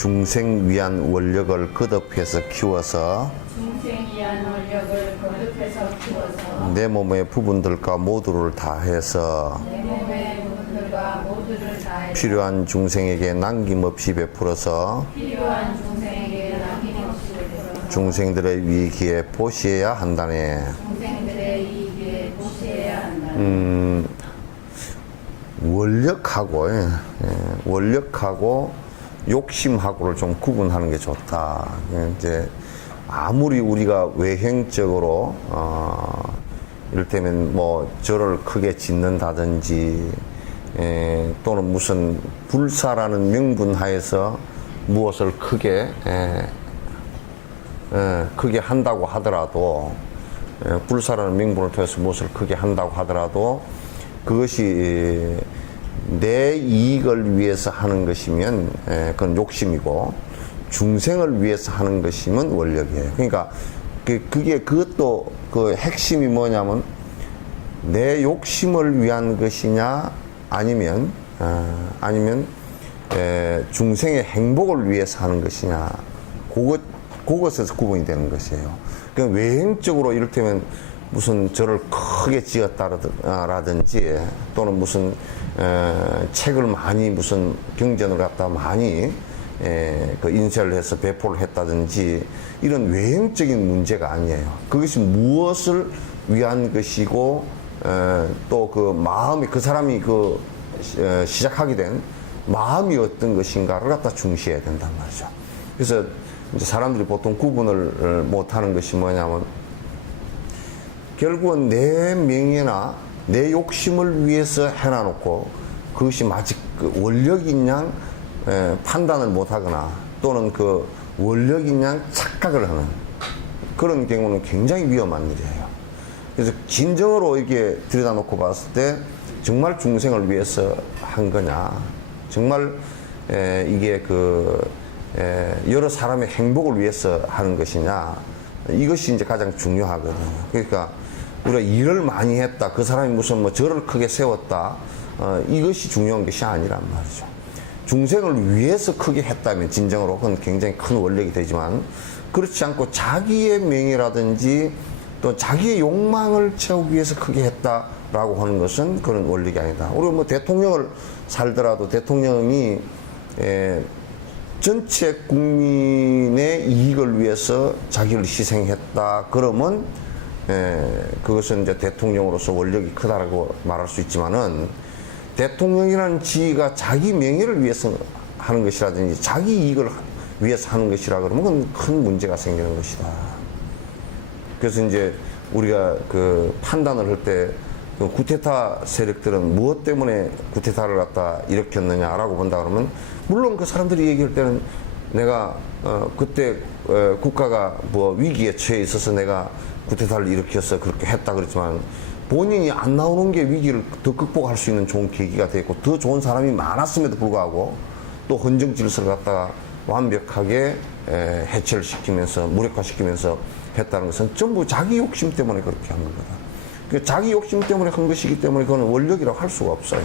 중생 위한 원력을 거듭해서 키워서 내 몸의 부분들과 모두를 다해서 필요한 중생에게 남김없이 베풀어서 중생들의 위기에 보시해야 한다네. 원력하고 욕심하고를 좀 구분하는 게 좋다. 이제 아무리 우리가 외형적으로 이를테면 뭐 절을 크게 짓는다든지 또는 무슨 불사라는 명분 하에서 무엇을 크게 한다고 하더라도 불사라는 명분을 통해서 무엇을 크게 한다고 하더라도 그것이 내 이익을 위해서 하는 것이면 그건 욕심이고 중생을 위해서 하는 것이면 원력이에요. 그러니까 그것도 그 핵심이 뭐냐면 내 욕심을 위한 것이냐 아니면 중생의 행복을 위해서 하는 것이냐 그것에서 구분이 되는 것이에요. 그러니까 외형적으로 이를테면 무슨 절을 크게 지었다라든지 또는 무슨 책을 많이 무슨 경전을 갖다 많이 그 인쇄를 해서 배포를 했다든지 이런 외형적인 문제가 아니에요. 그것이 무엇을 위한 것이고 또 그 마음이 그 사람이 시작하게 된 마음이 어떤 것인가를 갖다 중시해야 된단 말이죠. 그래서 이제 사람들이 보통 구분을 못하는 것이 뭐냐면 결국은 내 명예나 내 욕심을 위해서 해놔놓고 그것이 마치 그 원력인 양 판단을 못하거나 또는 그 원력인 양 착각을 하는 그런 경우는 굉장히 위험한 일이에요. 그래서 진정으로 이게 들여다놓고 봤을 때 정말 중생을 위해서 한 거냐, 정말 이게 여러 사람의 행복을 위해서 하는 것이냐, 이것이 이제 가장 중요하거든요. 그러니까 우리가 일을 많이 했다, 그 사람이 무슨 뭐 절을 크게 세웠다, 이것이 중요한 것이 아니란 말이죠. 중생을 위해서 크게 했다면 진정으로 그건 굉장히 큰 원력이 되지만 그렇지 않고 자기의 명예라든지 또 자기의 욕망을 채우기 위해서 크게 했다라고 하는 것은 그런 원력이 아니다. 우리가 뭐 대통령을 살더라도 대통령이 전체 국민의 이익을 위해서 자기를 희생했다 그러면 그것은 이제 대통령으로서 원력이 크다라고 말할 수 있지만은 대통령이라는 지위가 자기 명예를 위해서 하는 것이라든지 자기 이익을 위해서 하는 것이라 그러면 그건 큰 문제가 생기는 것이다. 그래서 이제 우리가 그 판단을 할 때 그 구테타 세력들은 무엇 때문에 구테타를 갖다 일으켰느냐라고 본다 그러면 물론 그 사람들이 얘기할 때는 내가 그때 국가가 뭐 위기에 처해 있어서 내가 구테타를 일으켜서 그렇게 했다 그랬지만 본인이 안 나오는 게 위기를 더 극복할 수 있는 좋은 계기가 되고 더 좋은 사람이 많았음에도 불구하고 또 헌정 질서를 갖다가 완벽하게 해체를 시키면서 무력화시키면서 했다는 것은 전부 자기 욕심 때문에 그렇게 한 거다. 그러니까 자기 욕심 때문에 한 것이기 때문에 그건 원력이라고 할 수가 없어요.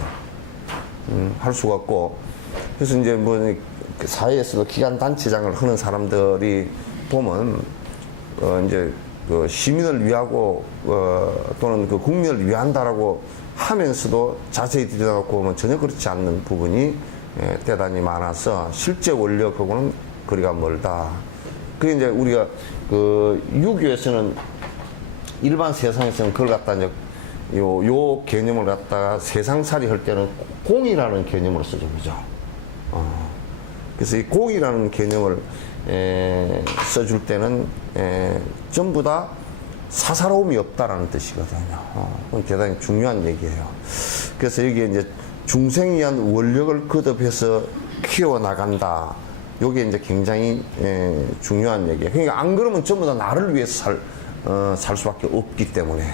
할 수가 없고 그래서 이제 뭐 사회에서도 기관 단체장을 하는 사람들이 보면 이제 그 시민을 위하고 또는 그 국민을 위한다라고 하면서도 자세히 들여다보고 보면 전혀 그렇지 않는 부분이 대단히 많아서 실제 원력하고는 거리가 멀다. 그게 이제 우리가 그 유교에서는 일반 세상에서는 그걸 갖다 이제 요 개념을 갖다가 세상살이 할 때는 공이라는 개념으로 쓰죠, 그죠? 그래서 이 공이라는 개념을 써줄 때는 전부 다 사사로움이 없다라는 뜻이거든요. 그건 대단히 중요한 얘기예요. 그래서 여기에 이제 중생에 의한 원력을 거듭해서 키워나간다. 요게 이제 굉장히 중요한 얘기예요. 그러니까 안 그러면 전부 다 나를 위해서 살 수밖에 없기 때문에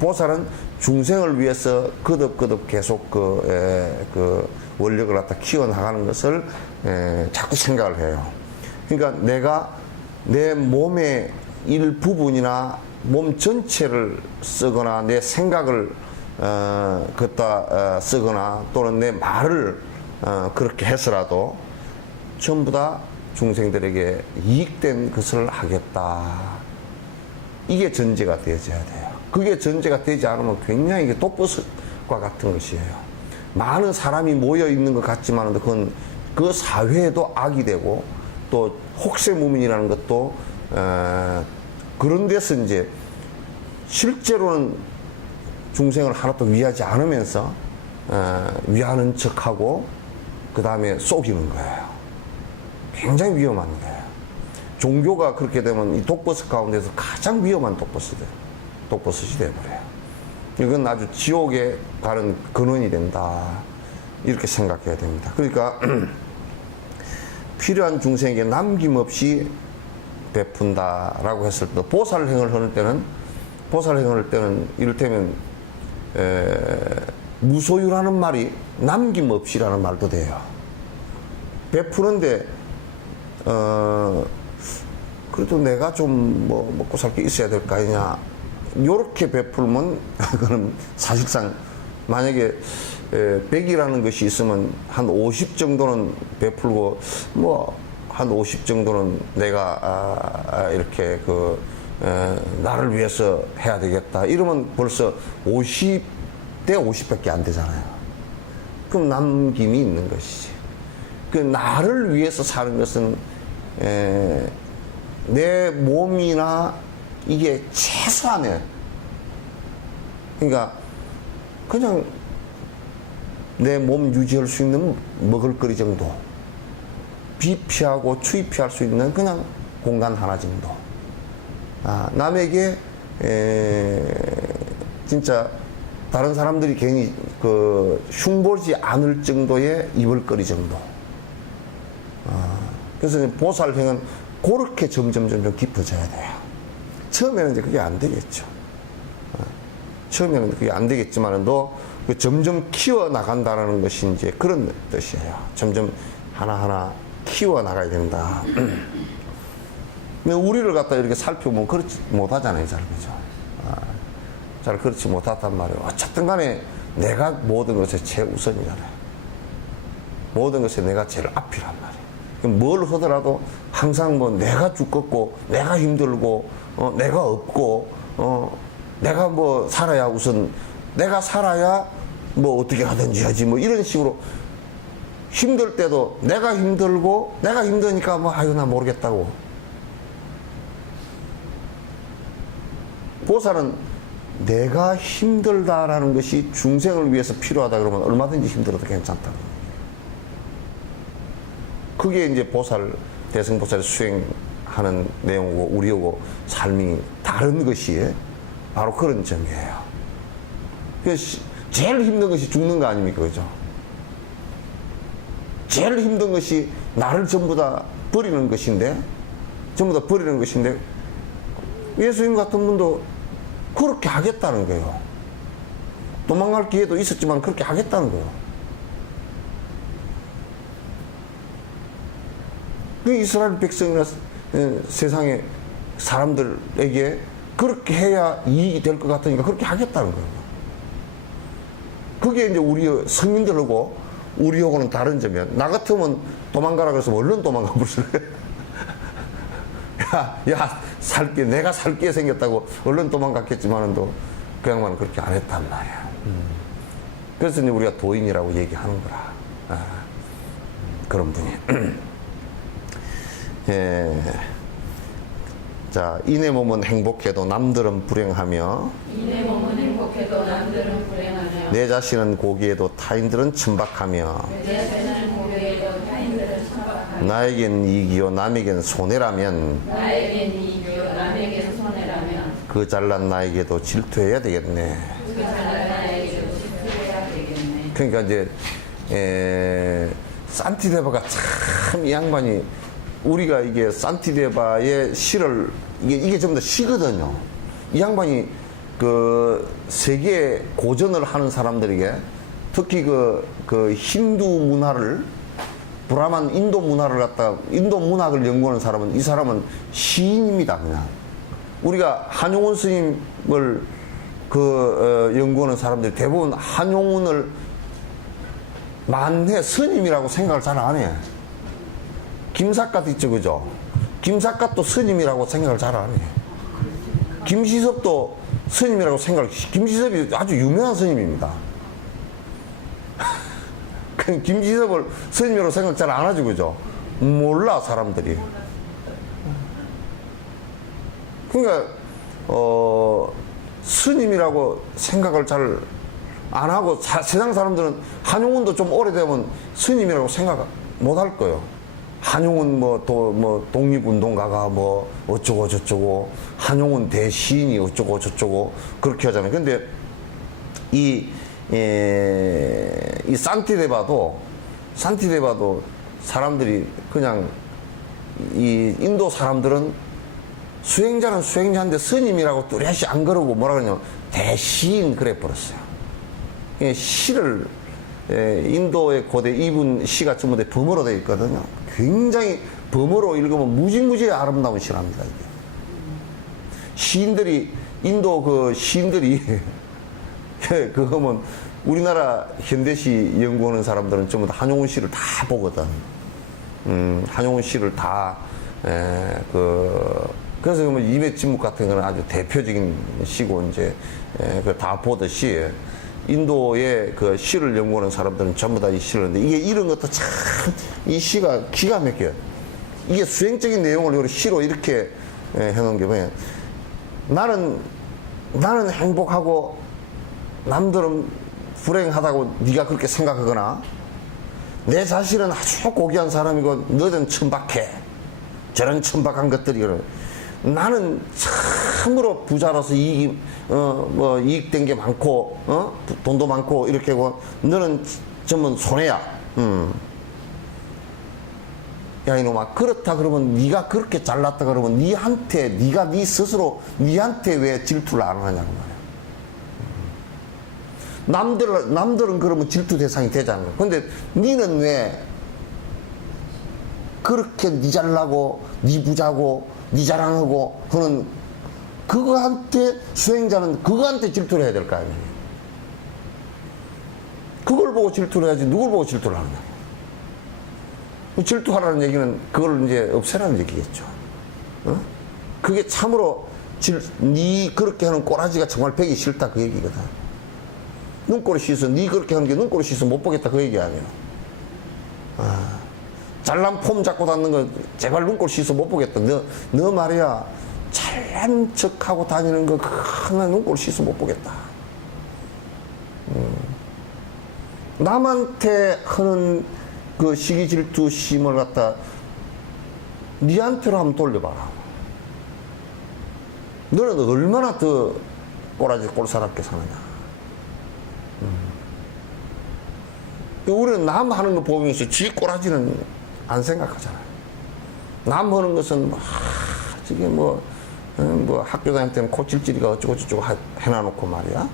보살은 중생을 위해서 거듭 계속 그 원력을 갖다 키워나가는 것을 자꾸 생각을 해요. 그러니까 내가 내 몸의 일부분이나 몸 전체를 쓰거나 내 생각을 걷다 쓰거나 또는 내 말을 그렇게 해서라도 전부 다 중생들에게 이익된 것을 하겠다. 이게 전제가 되어져야 돼요. 그게 전제가 되지 않으면 굉장히 이게 독버섯과 같은 것이에요. 많은 사람이 모여 있는 것 같지만 그건 그 사회에도 악이 되고 또 혹세무민이라는 것도 그런 데서 이제 실제로는 중생을 하나도 위하지 않으면서 위하는 척하고 그 다음에 속이는 거예요. 굉장히 위험한 거예요. 종교가 그렇게 되면 이 독버섯 가운데서 가장 위험한 독버섯이 되어버려요. 이건 아주 지옥에 가는 근원이 된다. 이렇게 생각해야 됩니다. 그러니까 필요한 중생에게 남김없이 베푼다라고 했을 때 보살행을 하는 때는 이를테면 무소유라는 말이 남김없이라는 말도 돼요. 베푸는데 그래도 내가 좀 뭐 먹고 살 게 있어야 될 거 아니냐 요렇게 베풀면 그건 사실상 만약에 100이라는 것이 있으면 한 50 정도는 베풀고 뭐 한 50 정도는 내가 이렇게 나를 위해서 해야 되겠다 이러면 벌써 50대 50밖에 안 되잖아요. 그럼 남김이 있는 것이지. 그 나를 위해서 사는 것은 내 몸이나 이게 최소한의 그러니까 그냥 내 몸 유지할 수 있는 먹을거리 정도 비 피하고 추위 피할 수 있는 그냥 공간 하나 정도 남에게 진짜 다른 사람들이 괜히 흉보지 않을 정도의 입을거리 정도 그래서 보살행은 그렇게 점점 깊어져야 돼요. 처음에는 이제 그게 안 되겠죠. 처음에는 그게 안 되겠지만도 점점 키워 나간다는 것이 이제 그런 뜻이에요. 점점 하나하나 키워 나가야 된다. 우리를 갖다 이렇게 살펴보면 그렇지 못하잖아요, 잘 그죠? 잘 그렇지 못하단 말이에요. 어쨌든 간에 내가 모든 것에 최우선이잖아요. 모든 것에 내가 제일 앞이란 말이에요. 뭘 하더라도 항상 뭐 내가 죽겠고, 내가 힘들고, 내가 없고, 내가 뭐 살아야 우선, 내가 살아야 뭐 어떻게 하든지 하지 뭐 이런 식으로 힘들 때도 내가 힘들고, 내가 힘드니까 뭐 아유, 나 모르겠다고. 보살은 내가 힘들다라는 것이 중생을 위해서 필요하다 그러면 얼마든지 힘들어도 괜찮다고. 그게 이제 보살, 대승보살이 수행하는 내용이고 우리하고 삶이 다른 것이 바로 그런 점이에요. 제일 힘든 것이 죽는 거 아닙니까? 그죠? 제일 힘든 것이 나를 전부 다 버리는 것인데, 예수님 같은 분도 그렇게 하겠다는 거예요. 도망갈 기회도 있었지만 그렇게 하겠다는 거예요. 그 이스라엘 백성이나 세상의 사람들에게 그렇게 해야 이익이 될 것 같으니까 그렇게 하겠다는 거예요. 그게 이제 우리 성인들하고 우리하고는 다른 점이야. 나 같으면 도망가라 그래서 얼른 도망가 버렸어요. 내가 살게 생겼다고 얼른 도망갔겠지만은 그 양반은 그렇게 안 했단 말이야. 그래서 이제 우리가 도인이라고 얘기하는 거라. 그런 분이. 예. 자, 이내 몸은 행복해도 남들은 불행하며, 이내 몸은 행복해도 남들은 불행하며, 내 자신은 고귀해도 타인들은 천박하며, 내 자신은 고귀해도 타인들은 천박하며, 나에겐 이익이요 남에겐 손해라면, 나에겐 이익이요 남에겐 손해라면, 그 잘난 나에게도 질투해야 되겠네. 그 잘난 나에게도 질투해야 되겠네. 그러니까 이제 산티데바가 참 이 양반이, 우리가 이게 산티데바의 시를 이게 전부 다 시거든요. 이 양반이 그 세계 고전을 하는 사람들에게 특히 그 힌두 문화를, 브라만 인도 문화를 갖다 인도 문학을 연구하는 사람은, 이 사람은 시인입니다. 그냥 우리가 한용운 스님을 연구하는 사람들이 대부분 한용운을 만해 스님이라고 생각을 잘 안 해. 김삿갓 있죠, 그죠? 김삿갓도 스님이라고 생각을 잘 안 해요. 김시섭도 스님이라고 김시섭이 아주 유명한 스님입니다. 김시섭을 스님이라고 생각 잘 안 하죠, 그죠? 몰라, 사람들이. 그러니까, 스님이라고 생각을 잘 안 하고, 세상 사람들은 한용운도 좀 오래되면 스님이라고 생각 못 할 거예요. 한용운 독립운동가가 어쩌고 저쩌고, 한용운 대시인이 어쩌고 저쩌고, 그렇게 하잖아요. 근데 이 산티데바도 사람들이 그냥 이 인도 사람들은 수행자는 수행자인데 스님이라고 뚜렷이 안 그러고 뭐라 그러냐면 대시인 그래 버렸어요. 시를 인도의 고대 이분 시가 전부 다 범어로 되어 있거든요. 굉장히 범어로 읽으면 무지무지 아름다운 시랍니다. 이게. 시인들이 인도 그 시인들이 그거 하면 우리나라 현대시 연구하는 사람들은 전부 다 한용운 시를 다 보거든. 한용운 시를 다 그래서 뭐 이맥진묵 같은 거는 아주 대표적인 시고 이제 다 보듯이 인도의 그 시를 연구하는 사람들은 전부 다 이 시를 하는데 이게 이런 것도 참 이 시가 기가 막혀요. 이게 수행적인 내용을 이렇게 시로 이렇게 해놓은 게 뭐냐. 나는 행복하고 남들은 불행하다고 네가 그렇게 생각하거나 내 자신은 아주 고귀한 사람이고 너는 천박해. 저런 천박한 것들이 나는 참으로 부자로서 이익된 게 많고, 돈도 많고, 이렇게 하고, 너는 전부 손해야. 야, 이놈아, 그렇다 그러면, 네가 그렇게 잘났다 그러면, 네가 네 스스로, 네한테 왜 질투를 안 하냐고 말이야. 남들은 그러면 질투 대상이 되잖아. 근데, 네는 왜, 그렇게 네 잘나고, 네 부자고, 네 자랑하고 하는 그거한테 수행자는 그거한테 질투를 해야 될 거 아니에요. 그걸 보고 질투를 해야지 누굴 보고 질투를 하느냐. 질투하라는 얘기는 그걸 이제 없애라는 얘기겠죠. 그게 참으로 네 그렇게 하는 꼬라지가 정말 배기 싫다 그 얘기거든. 눈꼬리 씻어 네 그렇게 하는 게 눈꼬리 씻어 못 보겠다 그 얘기 아니에요. 잘난 폼 잡고 다니는 거 제발 눈꼴 씻어 못 보겠다. 너 말이야 잘난 척하고 다니는 거 하나 눈꼴 씻어 못 보겠다. 남한테 하는 그 시기 질투 심을 갖다 니한테로 한번 돌려봐라. 너는 얼마나 더 꼬라지 꼴사납게 사느냐. 우리는 남 하는 거 보면서 지 꼬라지는 안 생각하잖아요. 남 하는 것은 저게 학교 다닐 때는 코찔찔이가 어쩌고저쩌고 해놔놓고 말이야.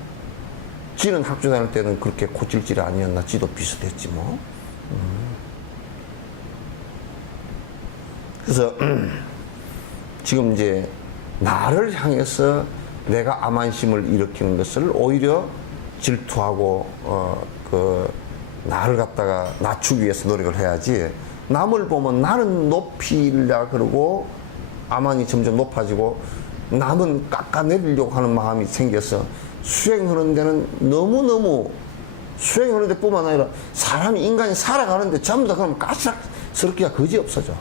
지는 학교 다닐 때는 그렇게 코찔찔이 아니었나. 지도 비슷했지 뭐. 그래서 지금 이제 나를 향해서 내가 암환심을 일으키는 것을 오히려 질투하고 나를 갖다가 낮추기 위해서 노력을 해야지. 남을 보면 나는 높이려 그러고 암환이 점점 높아지고 남은 깎아내리려고 하는 마음이 생겨서 수행하는 데는 너무너무 수행하는 데 뿐만 아니라 인간이 살아가는데 전부 다 그러면 까시락스럽기가 거지없어져.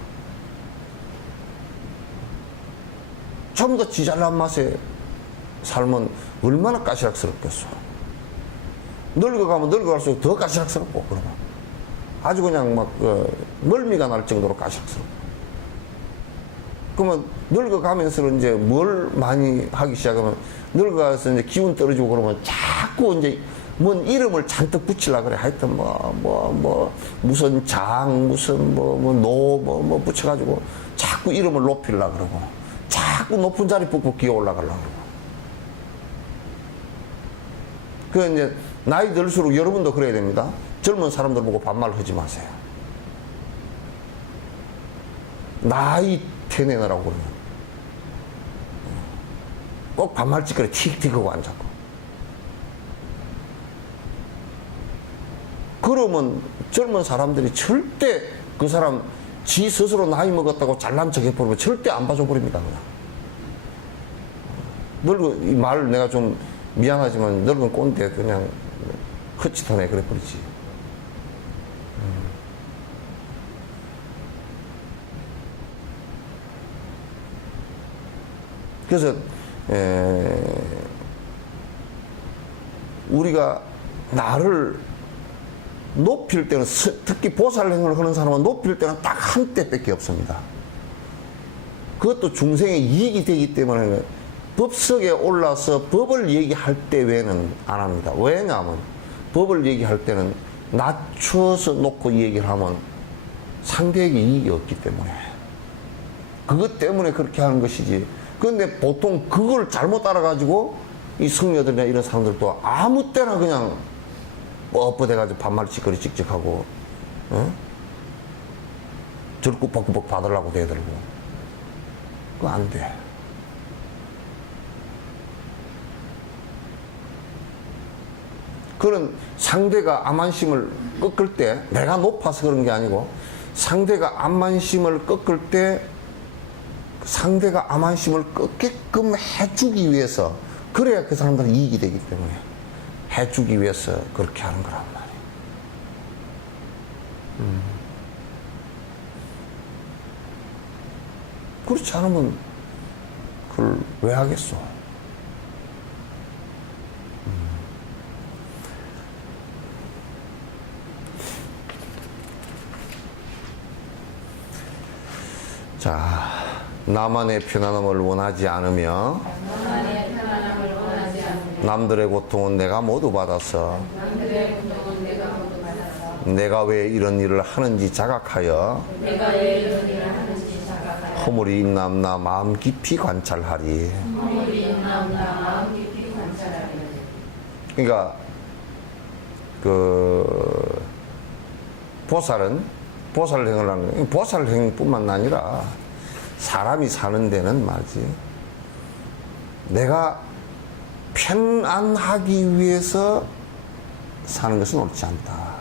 전부 다 지잘난 맛에 살면 얼마나 까시락스럽겠어. 늙어가면 늙어갈수록 더 까시락스럽고 그러면 아주 그냥 멀미가 날 정도로 까시락스럽고. 그러면 늙어가면서 이제 뭘 많이 하기 시작하면 늙어가서 이제 기운 떨어지고 그러면 자꾸 이제 뭔 이름을 잔뜩 붙이려고 그래. 하여튼 무슨 장, 무슨 노 붙여가지고 자꾸 이름을 높이려고 그러고 자꾸 높은 자리 뽑고 기어 올라가려고 그러고. 이제 나이 들수록 여러분도 그래야 됩니다. 젊은 사람들 보고 반말하지 마세요. 나이 태내느라고 그러면 꼭 반말짓거리 틱틱하고 앉았고 그러면 젊은 사람들이 절대 그 사람 지 스스로 나이 먹었다고 잘난 척 해버리면 절대 안 봐줘버립니다. 그냥. 늙은, 이 말 내가 좀 미안하지만 늙은 꼰대 그냥 헛짓하네 그래버리지. 그래서 우리가 나를 높일 때는, 특히 보살행을 하는 사람은 높일 때는 딱 한 때밖에 없습니다. 그것도 중생의 이익이 되기 때문에 법석에 올라서 법을 얘기할 때 외에는 안 합니다. 왜냐하면 법을 얘기할 때는 낮춰서 놓고 얘기를 하면 상대에게 이익이 없기 때문에, 그것 때문에 그렇게 하는 것이지. 그런데 보통 그걸 잘못 따라가지고 이 성녀들이나 이런 사람들도 아무 때나 그냥 뻣뻣해가지고 반말 찌꺼리 찍찍하고, 어? 저를 꾸벅꾸벅 받으려고 대들고. 그거 안 돼. 그런 상대가 암만심을 꺾을 때, 내가 높아서 그런 게 아니고, 상대가 암만심을 꺾을 때 상대가 암만심을 꺾게끔 해주기 위해서, 그래야 그 사람들은 이익이 되기 때문에 해주기 위해서 그렇게 하는 거란 말이에요. 그렇지 않으면 그걸 왜 하겠어? 자, 나만의 편안함을 원하지 않으며 나만의 편안함을 원하지 않으며 남들의 고통은 내가 모두 받아서 남들의 고통은 내가 모두 받아서 내가 왜 이런 일을 하는지 자각하여 내가 왜 이런 일을 하는지 자각하여 허물이 있나없나 마음 깊이 관찰하리. 허물이 있나 없나 마음 깊이 관찰하리. 그러니까 그 보살행을 하는, 보살행뿐만 아니라 사람이 사는 데는 말이지, 내가 편안하기 위해서 사는 것은 옳지 않다.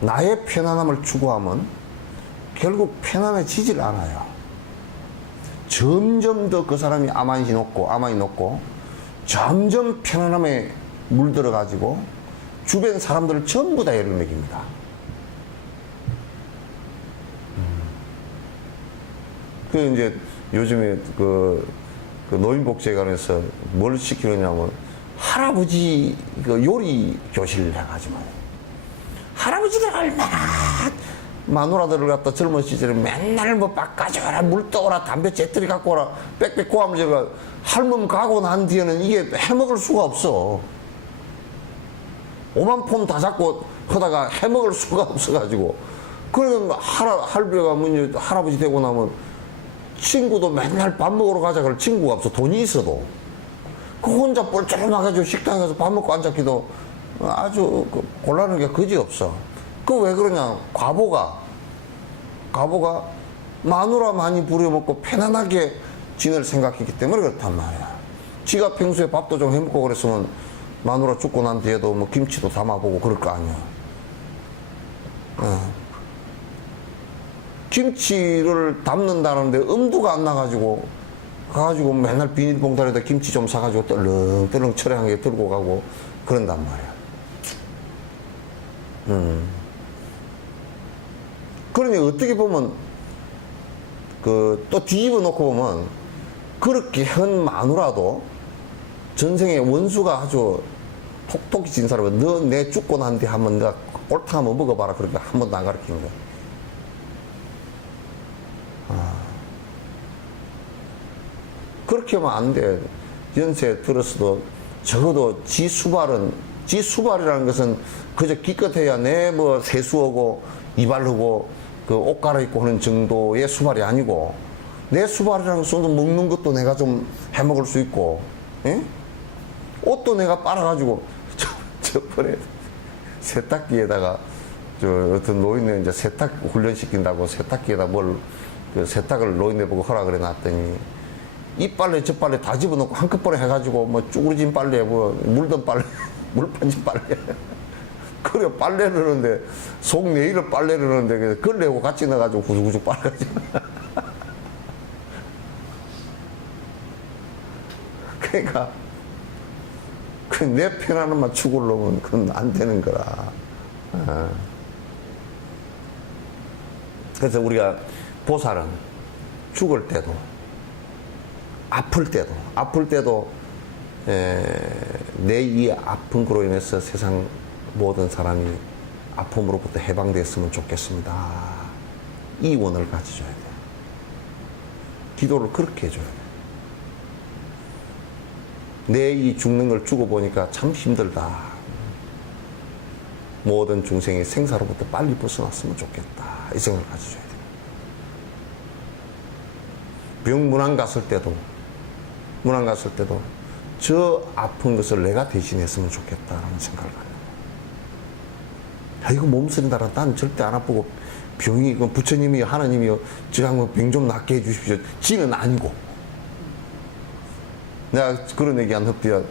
나의 편안함을 추구하면 결국 편안해지질 않아요. 점점 더 그 사람이 아만이 높고 점점 편안함에 물들어 가지고 주변 사람들을 전부 다 애를 먹입니다. 그 이제 요즘에 그 노인복지관에서 뭘 시키느냐면 할아버지 그 요리 교실을 해가지고, 할아버지들 얼마나 마누라들을 갖다 젊은 시절에 맨날 뭐 밥 가져와라, 물 떠오라, 담배 재떨이 갖고 오라, 빽빽 고하면 제가 할멈 가고 난 뒤에는 이게 해먹을 수가 없어. 오만 폼 다 잡고 하다가 해먹을 수가 없어가지고, 그러면 할배가 할아버지 되고 나면 친구도 맨날 밥 먹으러 가자 그럴 친구가 없어. 돈이 있어도. 그 혼자 뻘쭘해가지고 식당에 가서 밥 먹고 앉았기도 아주 곤란한 게 그지 없어. 그 왜 그러냐. 과보가 마누라 많이 부려먹고 편안하게 지낼 생각했기 때문에 그렇단 말이야. 지가 평소에 밥도 좀 해먹고 그랬으면 마누라 죽고 난 뒤에도 뭐 김치도 담아보고 그럴 거 아니야. 김치를 담는다는데 엄두가 안 나가지고 가가지고 맨날 비닐봉다리에다 김치 좀 사가지고 떨렁떨렁 처량하게 들고 가고 그런단 말이야. 그러니 어떻게 보면 또 뒤집어 놓고 보면 그렇게 한 마누라도 전생에 원수가 아주 톡톡히 진 사람은 너 내 죽고 난 뒤 한번 내가 옳다 한번 먹어봐라 그렇게 한 번도 안 가르치는 거야. 그렇게 하면 안 돼. 연세 들었어도 적어도 지수발이라는 것은 그저 기껏해야 내 뭐 세수하고 이발하고 그 옷 갈아입고 하는 정도의 수발이 아니고, 내 수발이라는 것은 먹는 것도 내가 좀 해먹을 수 있고, 예? 옷도 내가 빨아가지고 저번에 세탁기에다가 어떤 노인네 이제 세탁 훈련시킨다고 세탁기에다 그 세탁을 노인네 보고 허라 그래 놨더니 이 빨래 저 빨래 다 집어넣고 한꺼번에 해가지고 뭐 쭈그러진 빨래 뭐 물든 빨래 물 빠진 빨래 그래, 빨래를 하는데, 속 내일을 빨래를 하는데, 그걸 내고 같이 넣어가지고 구죽구죽 빨아가지고. 그러니까, 그 내 편 하나만 죽으려면 그건 안 되는 거라. 그래서 우리가 보살은 죽을 때도, 아플 때도, 내 이 아픈 거로 인해서 세상 모든 사람이 아픔으로부터 해방됐으면 좋겠습니다. 이 원을 가져줘야 돼. 기도를 그렇게 해줘야 돼. 내 이 죽는 걸 죽어보니까 참 힘들다. 모든 중생이 생사로부터 빨리 벗어났으면 좋겠다. 이 생각을 가져줘야 돼. 병문안 갔을 때도 저 아픈 것을 내가 대신했으면 좋겠다라는 생각을 가져요. 야, 이거 몸쓰린다라 난 절대 안 아프고 병이 부처님이 하나님이요 저랑 병 좀 낫게 해주십시오. 지는 아니고. 내가 그런 얘기 안 흡디야.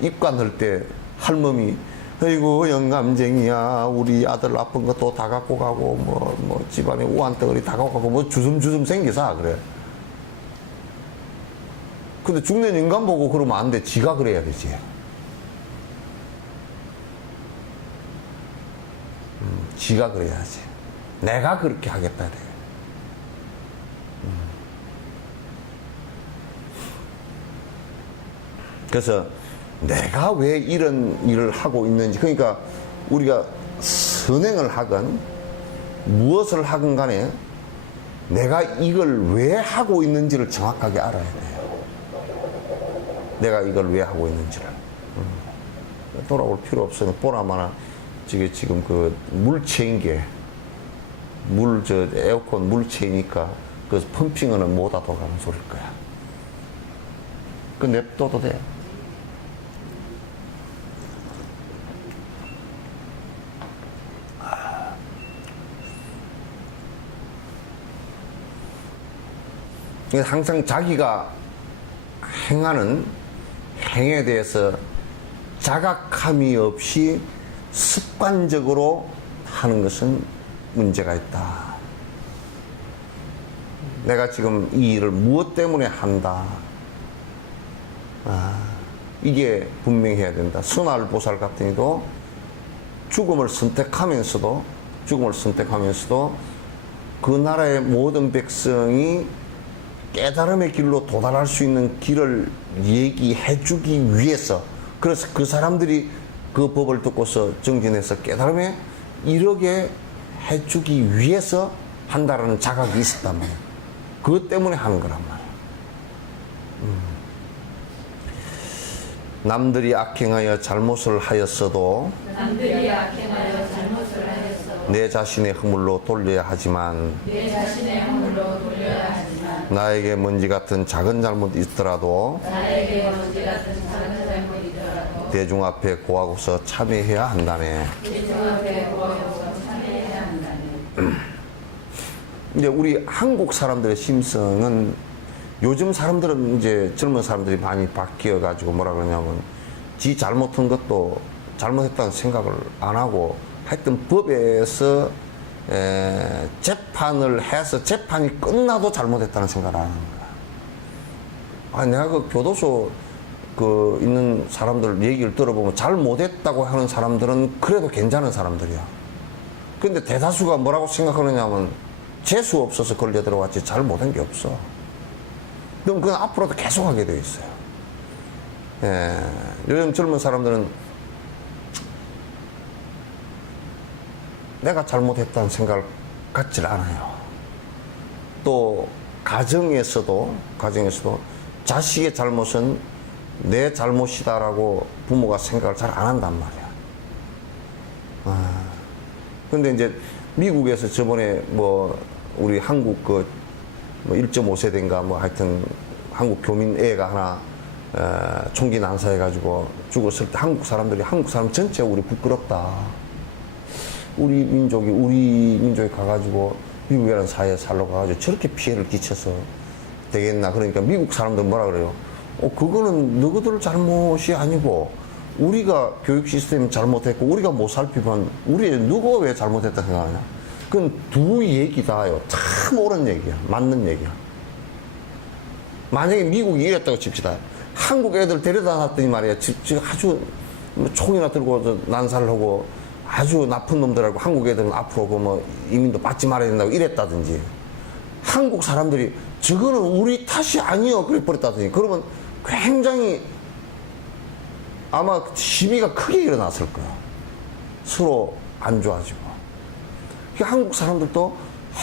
입관할 때 할멈이 아이고 영감쟁이야 우리 아들 아픈 것도 다 갖고 가고 뭐 집안에 우한덩어리 다 갖고 가고 뭐 주섬주섬 생겨서 그래. 근데 죽는 인간 보고 그러면 안 돼. 지가 그래야 되지. 지가 그래야지. 내가 그렇게 하겠다 그래. 그래서 내가 왜 이런 일을 하고 있는지, 그러니까 우리가 선행을 하건 무엇을 하건 간에 내가 이걸 왜 하고 있는지를 정확하게 알아야 돼요. 내가 이걸 왜 하고 있는지를. 돌아올 필요 없으니 보나마나 지금 그 물체인 에어컨 물체이니까 그 펌핑은 뭐다 돌아가는 소리일 거야. 그 냅둬도 돼. 항상 자기가 행하는 행에 대해서 자각함이 없이 습관적으로 하는 것은 문제가 있다. 내가 지금 이 일을 무엇 때문에 한다. 이게 분명해야 된다. 순할 보살 같은 이도 죽음을 선택하면서도 그 나라의 모든 백성이 깨달음의 길로 도달할 수 있는 길을 얘기해 주기 위해서, 그래서 그 사람들이 그 법을 듣고서 정진해서 깨달음에 이르게 해 주기 위해서 한다라는 자각이 있었단 말이야. 그것 때문에 하는 거란 말이야. 남들이 악행하여 잘못을 하였어도 내 자신의 허물로 돌려야 하지만 나에게 먼지 같은 작은 잘못이 있더라도 대중 앞에 고하고서 참회해야 한다네. 이제 우리 한국 사람들의 심성은, 요즘 사람들은 이제 젊은 사람들이 많이 바뀌어 가지고 뭐라 그러냐면 지 잘못한 것도 잘못했다는 생각을 안 하고 하여튼 법에서 재판을 해서 재판이 끝나도 잘못했다는 생각을 안 하는 거야. 내가 그 교도소 있는 사람들 얘기를 들어보면 잘못했다고 하는 사람들은 그래도 괜찮은 사람들이야. 근데 대다수가 뭐라고 생각하느냐면 재수 없어서 걸려 들어왔지 잘못한 게 없어. 그럼 그건 앞으로도 계속 하게 되어 있어요. 요즘 젊은 사람들은 내가 잘못했다는 생각을 갖질 않아요. 또 가정에서도 자식의 잘못은 내 잘못이다라고 부모가 생각을 잘 안 한단 말이야. 근데 이제 미국에서 저번에 우리 한국 1.5세대인가 하여튼 한국 교민 애가 하나 총기 난사해가지고 죽었을 때 한국 사람 전체 우리 부끄럽다. 우리 민족이 가가지고 미국이라는 사회에 살러 가가지고 저렇게 피해를 끼쳐서 되겠나. 그러니까 미국 사람들 뭐라 그래요? 그거는 너희들 잘못이 아니고 우리가 교육 시스템이 잘못했고 우리가 못 살피면 우리 누가 왜 잘못했다 생각하냐? 그건 두 얘기다요. 참 옳은 얘기야. 맞는 얘기야. 만약에 미국이 이랬다고 칩시다. 한국 애들 데려다 놨더니 말이야. 지금 아주 총이나 들고 난사를 하고 아주 나쁜 놈들하고 한국 애들은 앞으로 뭐 이민도 받지 말아야 된다고 이랬다든지, 한국 사람들이 저거는 우리 탓이 아니요 그래 버렸다든지, 그러면 굉장히 아마 시비가 크게 일어났을 거야. 서로 안 좋아지고. 한국 사람들도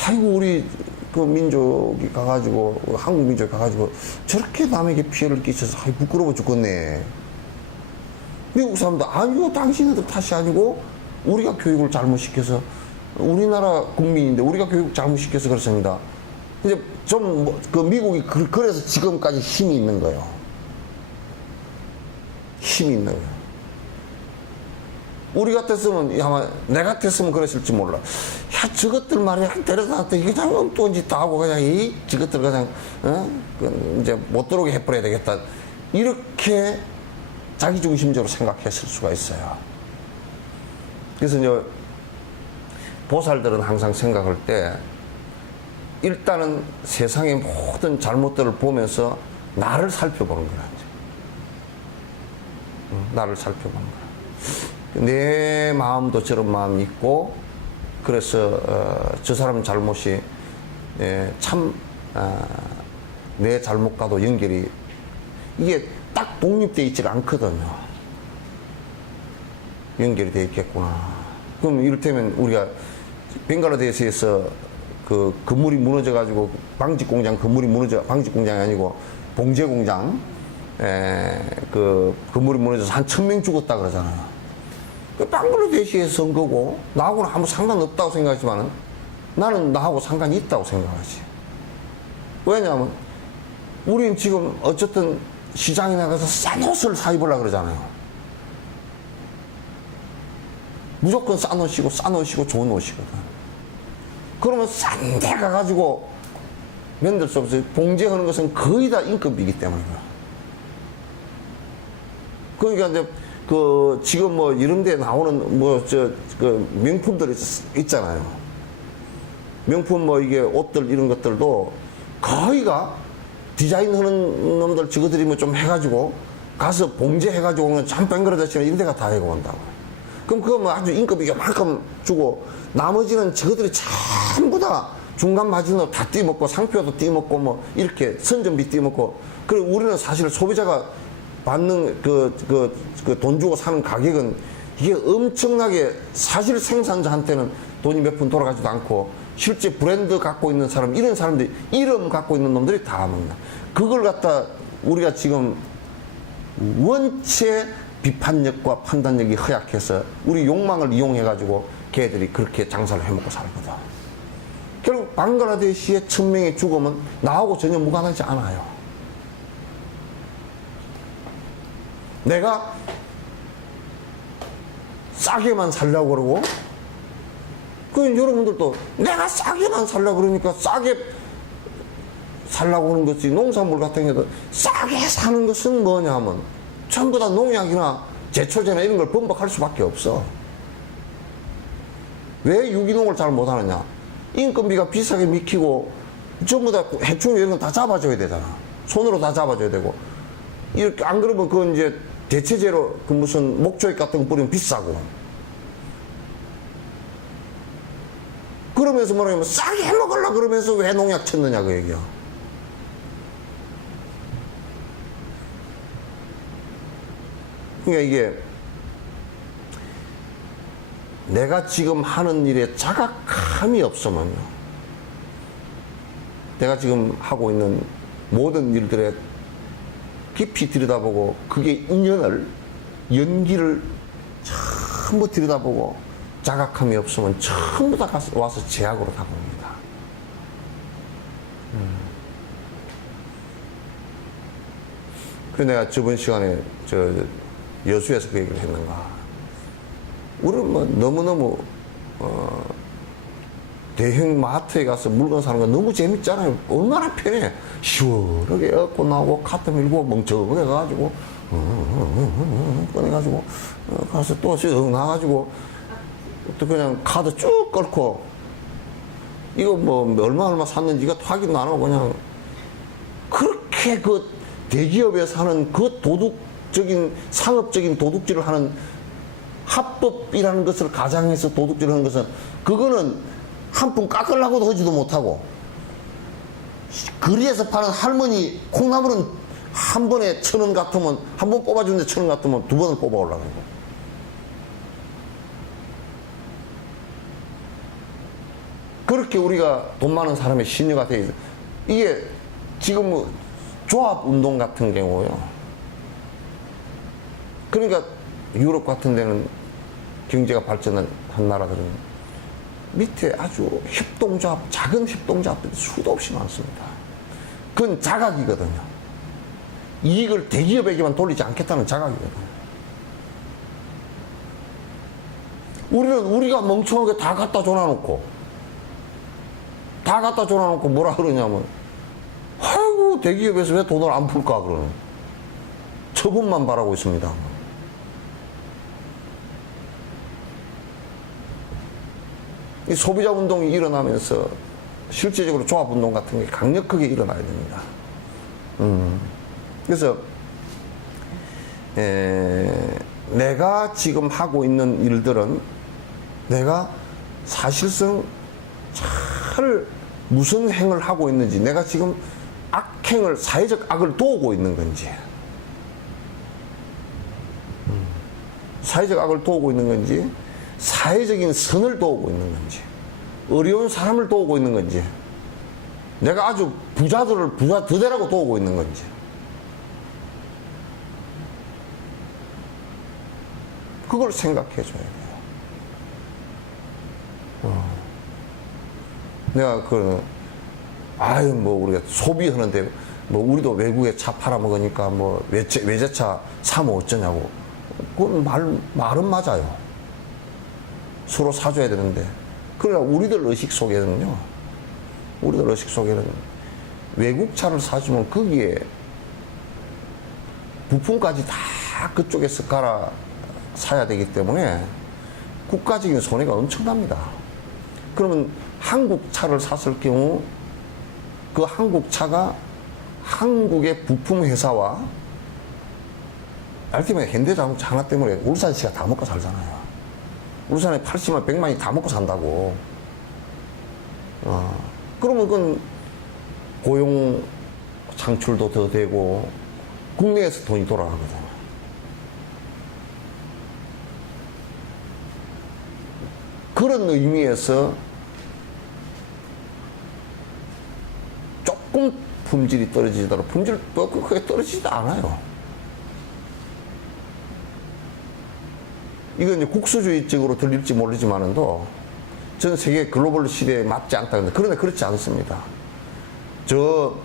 아이고 우리 그 민족이 가가지고, 한국 민족이 가가지고 저렇게 남에게 피해를 끼쳐서 아이 부끄러워 죽겠네. 미국 사람도 아니요 당신들 탓이 아니고 우리가 교육을 잘못 시켜서, 우리나라 국민인데 우리가 교육 잘못 시켜서 그렇습니다. 이제 좀 그 미국이 그래서 지금까지 힘이 있는 거예요. 힘이 있는 거예요. 우리 같았으면, 아마 내 같았으면 그랬을지 몰라. 야, 저것들 말이야, 데려다 놨더니 그냥 엉뚱한 짓 다 하고 그냥 저것들 그냥, 이제 못 들어오게 해버려야 되겠다. 이렇게 자기중심적으로 생각했을 수가 있어요. 그래서 이제 보살들은 항상 생각할 때, 일단은 세상의 모든 잘못들을 보면서 나를 살펴보는 거야. 나를 살펴보는 거야. 내 마음도 저런 마음이 있고, 그래서 저 사람 잘못이 참 내 잘못과도 연결이, 이게 딱 독립되어 있지가 않거든요. 연결이 되어 있겠구나. 그럼 이를테면 우리가 벵갈라데시에서 그 건물이 무너져가지고 방직공장 건물이 무너져, 방직공장이 아니고 봉제공장, 그 건물이 무너져서 한 1000명 죽었다 그러잖아요. 그 방글라데시에서 온 거고 나하고는 아무 상관없다고 생각하지만 나는 나하고 상관이 있다고 생각하지. 왜냐하면 우린 지금 어쨌든 시장에 나가서 싼 옷을 사 입으려고 그러잖아요. 무조건 싼 옷이고 좋은 옷이거든. 그러면 싼 데 가가지고 만들 수 없어요. 봉제하는 것은 거의 다 인건비이기 때문이에요. 그러니까 이제 그 지금 뭐 이런 데 나오는 그 명품들이 있잖아요. 명품 뭐 이게 옷들 이런 것들도 거의가 디자인 하는 놈들 저거들이 뭐 좀 해가지고 가서 봉제 해가지고 오면 참 뱅그라데시나 이런 데가 다 해고 온다고. 그럼 그거 뭐 아주 인건비 요만큼 주고 나머지는 저거들이 전부 다 중간 마진으로 다 띄먹고 상표도 띄먹고 뭐 이렇게 선전비 띄먹고. 그리고 우리는 사실 소비자가 받는 돈 주고 사는 가격은 이게 엄청나게, 사실 생산자한테는 돈이 몇 푼 돌아가지도 않고 실제 브랜드 갖고 있는 사람, 이런 사람들이 이름 갖고 있는 놈들이 다 먹나. 그걸 갖다 우리가 지금 원체 비판력과 판단력이 허약해서 우리 욕망을 이용해가지고 걔들이 그렇게 장사를 해먹고 살거든. 결국 방글라데시의 1000명이 죽으면 나하고 전혀 무관하지 않아요. 내가 싸게만 살려고 그러고, 여러분들도 내가 싸게만 살려고 그러니까 싸게 살려고 하는 것이, 농산물 같은 경우도 싸게 사는 것은 뭐냐 하면 전부 다 농약이나 제초제나 이런 걸 번복할 수밖에 없어. 왜 유기농을 잘 못하느냐? 인건비가 비싸게 미키고 전부 다 해충 이런 건 다 잡아줘야 되잖아. 손으로 다 잡아줘야 되고. 이렇게 안 그러면 그건 이제 대체제로 그 무슨 목조액 같은 거 뿌리면 비싸고. 그러면서 뭐냐면 싸게 해먹으려고 그러면서 왜 농약 쳤느냐 그 얘기야. 그러니까 이게 내가 지금 하는 일에 자각함이 없으면요, 내가 지금 하고 있는 모든 일들에 깊이 들여다보고 그게 연기를 전부 들여다보고 자각함이 없으면 전부 다 와서 제약으로 다가옵니다. 그래서 내가 저번 시간에 여수에서 그 얘기를 했는가. 우리는 뭐 너무너무 대형 마트에 가서 물건 사는 거 너무 재밌잖아요. 얼마나 편해. 시원하게 에어컨 나오고 카트 밀고 멍청해 가지고 꺼내가지고 가서 또 쓱 나가지고 또 그냥 카드 쭉 끌고 이거 뭐 얼마 샀는지 이거 확인도 안 하고 그냥 그렇게 그 대기업에서 하는 그 도둑적인 상업적인 도둑질을 하는 합법이라는 것을 가장해서 도둑질을 하는 것은 그거는 한 푼 깎으려고도 하지도 못하고 거리에서 파는 할머니 콩나물은 한 번에 1,000원 같으면 한 번 뽑아주는데 1,000원 같으면 두 번을 뽑아오려고 하고 그렇게 우리가 돈 많은 사람의 신유가 돼 있어. 이게 지금 뭐 조합운동 같은 경우요. 그러니까 유럽 같은 데는 경제가 발전한 나라들은 밑에 아주 협동조합, 작은 협동조합들이 수도 없이 많습니다. 그건 자각이거든요. 이익을 대기업에게만 돌리지 않겠다는 자각이거든요. 우리가 멍청하게 다 갖다 줘놔놓고 뭐라 그러냐면 아이고 대기업에서 왜 돈을 안 풀까 그러는 처분만 바라고 있습니다. 이 소비자 운동이 일어나면서 실제적으로 조합 운동 같은 게 강력하게 일어나야 됩니다. 그래서 내가 지금 하고 있는 일들은 내가 사실상 잘 무슨 행을 하고 있는지, 내가 지금 악행을, 사회적 악을 도우고 있는 건지, 사회적 악을 도우고 있는 건지, 사회적인 선을 도우고 있는 건지, 어려운 사람을 도우고 있는 건지, 내가 아주 부자들을 부자 되라고 도우고 있는 건지, 그걸 생각해 줘야 돼요. 내가 뭐 우리가 소비하는데 뭐 우리도 외국에 차 팔아먹으니까 뭐 외제차 사면 어쩌냐고. 그건 말은 맞아요. 서로 사줘야 되는데. 그러나 우리들 의식 속에는요, 외국 차를 사주면 거기에 부품까지 다 그쪽에서 갈아 사야 되기 때문에 국가적인 손해가 엄청납니다. 그러면 한국 차를 샀을 경우 그 한국 차가 한국의 부품 회사와 알티메 현대자동차 하나 때문에 울산시가 다 먹고 살잖아요. 울산에 80만 100만이 다 먹고 산다고. 그러면 그건 고용 창출도 더 되고 국내에서 돈이 돌아가거든요. 그런 의미에서 조금 품질이 떨어지더라도 품질 크게 떨어지지도 않아요. 이건 이제 국수주의적으로 들릴지 모르지만도 전 세계 글로벌 시대에 맞지 않다. 그런데 그렇지 않습니다. 저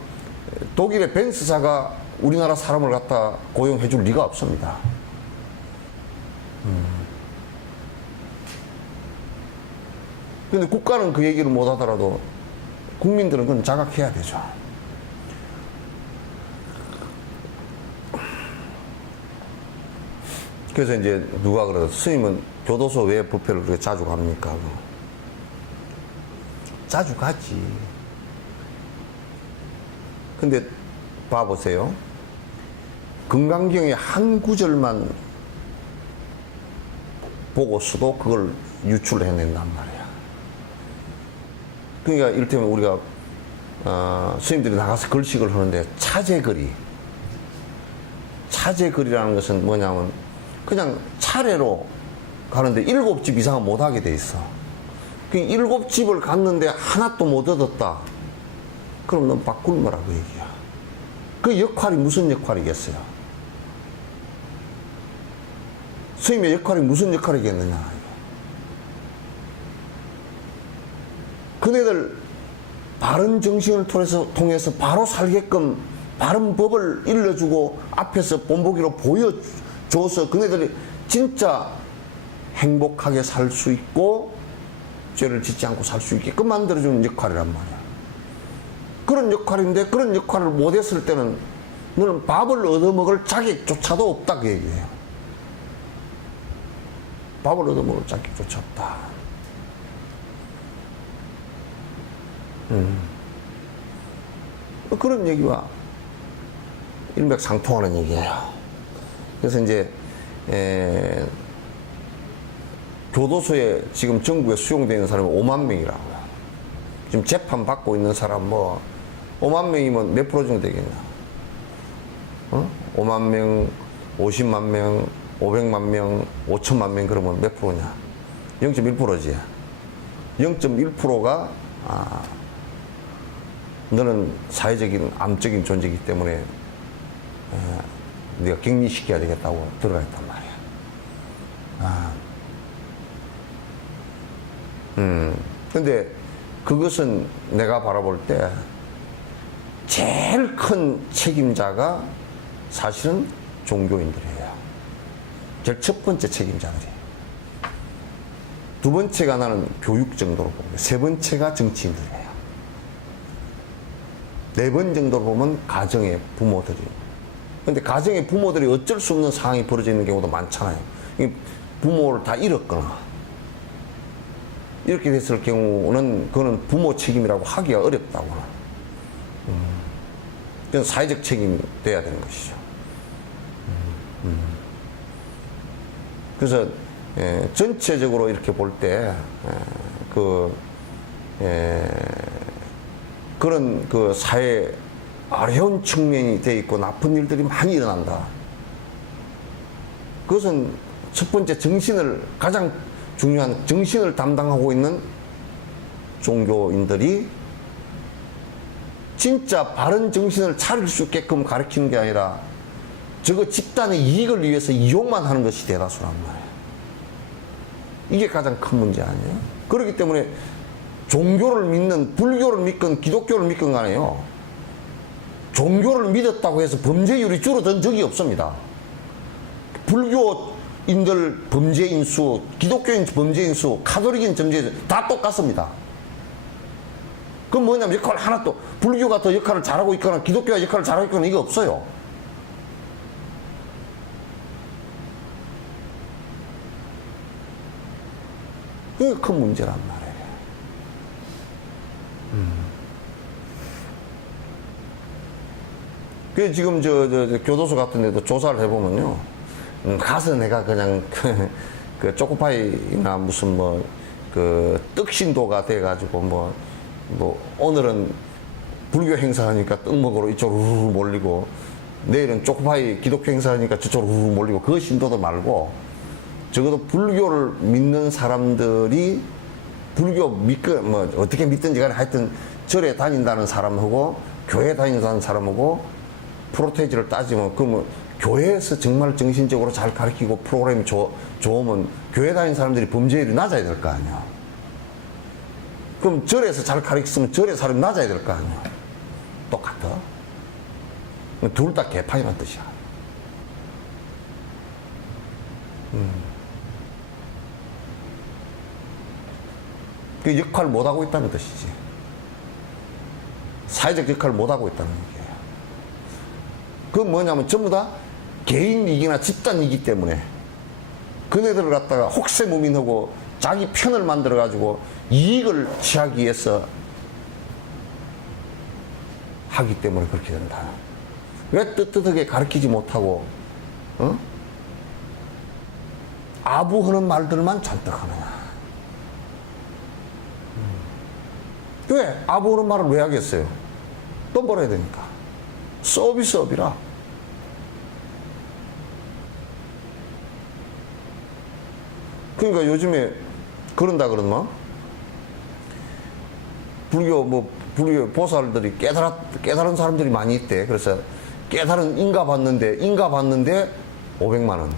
독일의 벤츠사가 우리나라 사람을 갖다 고용해 줄 리가 없습니다. 근데 국가는 그 얘기를 못 하더라도 국민들은 그건 자각해야 되죠. 그래서 이제 누가 그러죠. 스님은 교도소 왜 법회를 그렇게 자주 갑니까? 자주 가지. 근데 봐보세요. 금강경의 한 구절만 보고서도 그걸 유출해낸단 말이야. 그러니까 이를테면 우리가 스님들이 나가서 글식을 하는데 차제글이라는 것은 뭐냐면 그냥 차례로 가는데 7집 이상은 못 하게 돼 있어. 그 7집을 갔는데 하나도 못 얻었다. 그럼 넌 바꿀머라 그 얘기야. 그 역할이 무슨 역할이겠어요? 스님의 역할이 무슨 역할이겠느냐. 그네들 바른 정신을 통해서 바로 살게끔 바른 법을 일러주고 앞에서 본보기로 보여줘서 그네들이 진짜 행복하게 살 수 있고 죄를 짓지 않고 살 수 있게끔 만들어주는 역할이란 말이야. 그런 역할인데 그런 역할을 못했을 때는 너는 밥을 얻어먹을 자격조차도 없다 그 얘기예요. 밥을 얻어먹을 자격조차 없다. 그런 얘기와 일맥상통하는 얘기예요. 그래서 이제 교도소에 지금 전국에 수용되어 있는 사람이 5만 명이라고요. 지금 재판 받고 있는 사람 뭐 5만 명이면 몇 프로 정도 되겠냐? 5만 명, 50만 명, 500만 명, 5천만 명 그러면 몇 프로냐? 0.1%지. 0.1%가 너는 사회적인 암적인 존재이기 때문에 네가 격리시켜야 되겠다고 들어가 있단 말이야. 근데 그것은 내가 바라볼 때 제일 큰 책임자가 사실은 종교인들이에요. 제일 첫 번째 책임자들이. 두 번째가 나는 교육 정도로 보고, 세 번째가 정치인들이에요. 네 번 정도로 보면 가정의 부모들이. 근데 가정의 부모들이 어쩔 수 없는 상황이 벌어져 있는 경우도 많잖아요. 부모를 다 잃었거나 이렇게 됐을 경우는 그거는 부모 책임이라고 하기가 어렵다고나. 그건 사회적 책임이 돼야 되는 것이죠. 그래서 전체적으로 이렇게 볼 때 그런 그 사회 어려운 측면이 돼 있고 나쁜 일들이 많이 일어난다. 그것은 첫 번째 가장 중요한 정신을 담당하고 있는 종교인들이 진짜 바른 정신을 차릴 수 있게끔 가르치는 게 아니라 저거 집단의 이익을 위해서 이용만 하는 것이 대다수란 말이에요. 이게 가장 큰 문제 아니에요? 그렇기 때문에 종교를 믿는, 불교를 믿건 기독교를 믿건 간에요. 종교를 믿었다고 해서 범죄율이 줄어든 적이 없습니다. 불교인들 범죄인 수, 기독교인 범죄인 수, 카톨릭인 범죄인 수 다 똑같습니다. 그럼 뭐냐면 역할 하나 또 불교가 더 역할을 잘하고 있거나 기독교가 역할을 잘하고 있거나 이게 없어요. 그게 큰 문제란 말이에요. 그래서 지금 저 교도소 같은 데도 조사를 해보면요. 가서 내가 그냥 그 초코파이나 무슨 그 떡신도가 돼가지고 뭐 오늘은 불교 행사하니까 떡 먹으러 이쪽으로 우르르 몰리고 내일은 초코파이 기독교 행사하니까 저쪽으로 우르르 몰리고 그 신도도 말고 적어도 불교를 믿는 사람들이 불교 뭐 어떻게 믿든지 간에 하여튼 절에 다닌다는 사람하고 교회 다닌다는 사람하고 프로테이지를 따지면 그러면 교회에서 정말 정신적으로 잘 가르치고 프로그램이 좋으면 교회 다니는 사람들이 범죄율이 낮아야 될 거 아니야. 그럼 절에서 잘 가르쳤으면 절의 사람이 낮아야 될 거 아니야. 똑같아. 둘 다 개판이란 뜻이야. 그 역할을 못하고 있다는 뜻이지. 사회적 역할을 못하고 있다는 얘기예요. 그건 뭐냐면 전부 다 개인 이익이나 집단 이익이기 때문에 그네들을 갖다가 혹세무민하고 자기 편을 만들어가지고 이익을 취하기 위해서 하기 때문에 그렇게 된다. 왜 떳떳하게 가르치지 못하고 아부하는 말들만 잔뜩 하느냐. 왜? 아부하는 말을 왜 하겠어요? 돈 벌어야 되니까. 서비스업이라. 그러니까 요즘에 그런다 그러면 불교 보살들이 깨달은 사람들이 많이 있대. 그래서 깨달은 인가 받는데 500만 원.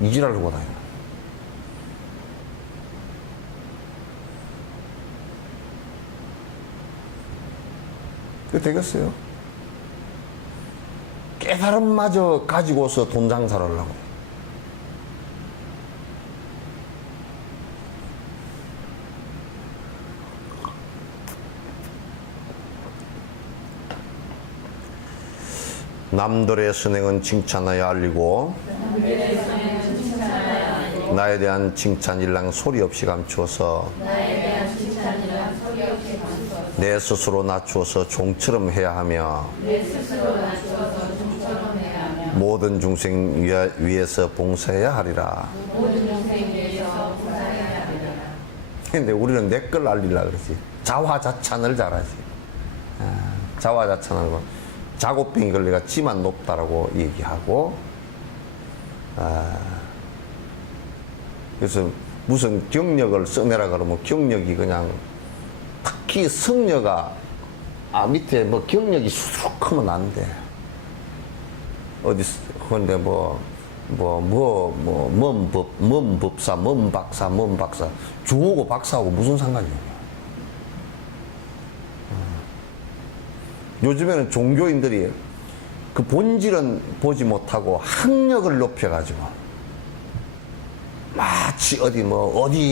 이지랄 하고 다녀. 그게 되겠어요? 깨달음마저 가지고서 돈 장사를 하려고. 남들의 선행은 칭찬하여 알리고 나에 대한 칭찬 일랑 소리 없이 감추어서 내 스스로 낮추어서 종처럼 해야 하며 모든 중생 위해서 봉사해야 하리라. 근데 우리는 내 걸 알리려고 그러지. 자화자찬을 잘하지. 자화자찬하고 자고병이 걸려가 지만 높다라고 얘기하고, 그래서 무슨 경력을 써내라 그러면 경력이 그냥, 특히 성녀가 밑에 뭐 경력이 수룩하면 안 돼. 어디 근데 뭔 법사, 뭔 박사, 뭔 박사, 주하고 박사하고 무슨 상관이야? 요즘에는 종교인들이 그 본질은 보지 못하고 학력을 높여가지고 마치 어디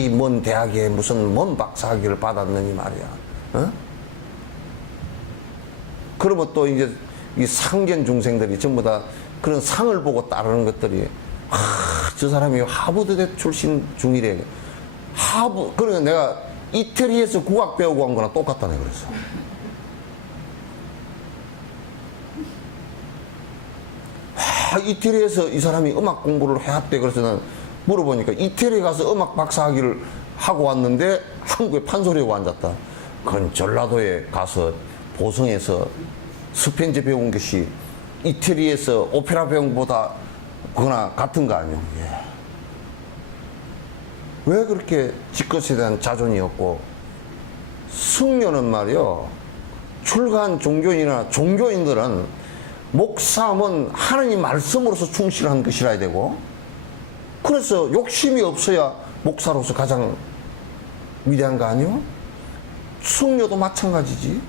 먼 대학에 무슨 뭔 박사 학위를 받았느니 말이야. 어? 그러면 또 이제 이 상견 중생들이 전부 다 그런 상을 보고 따르는 것들이, 저 사람이 하버드대 출신 중이래. 그러니까 내가 이태리에서 국악 배우고 한 거랑 똑같다네, 그래서. 이태리에서 이 사람이 음악 공부를 해왔대. 그래서 난 물어보니까 이태리 가서 음악 박사 학위를 하고 왔는데 한국에 판소리하고 앉았다. 그건 전라도에 가서 보성에서 스페인제 배운 것이 이태리에서 오페라 배운 것보다 그거나 같은 거 아니오. 예. 왜 그렇게 지껏에 대한 자존이 없고, 승려는 말이요, 출가한 종교인이나 종교인들은 목사면 하느님 말씀으로서 충실한 것이라야 되고, 그래서 욕심이 없어야 목사로서 가장 위대한 거 아니오? 승려도 마찬가지지.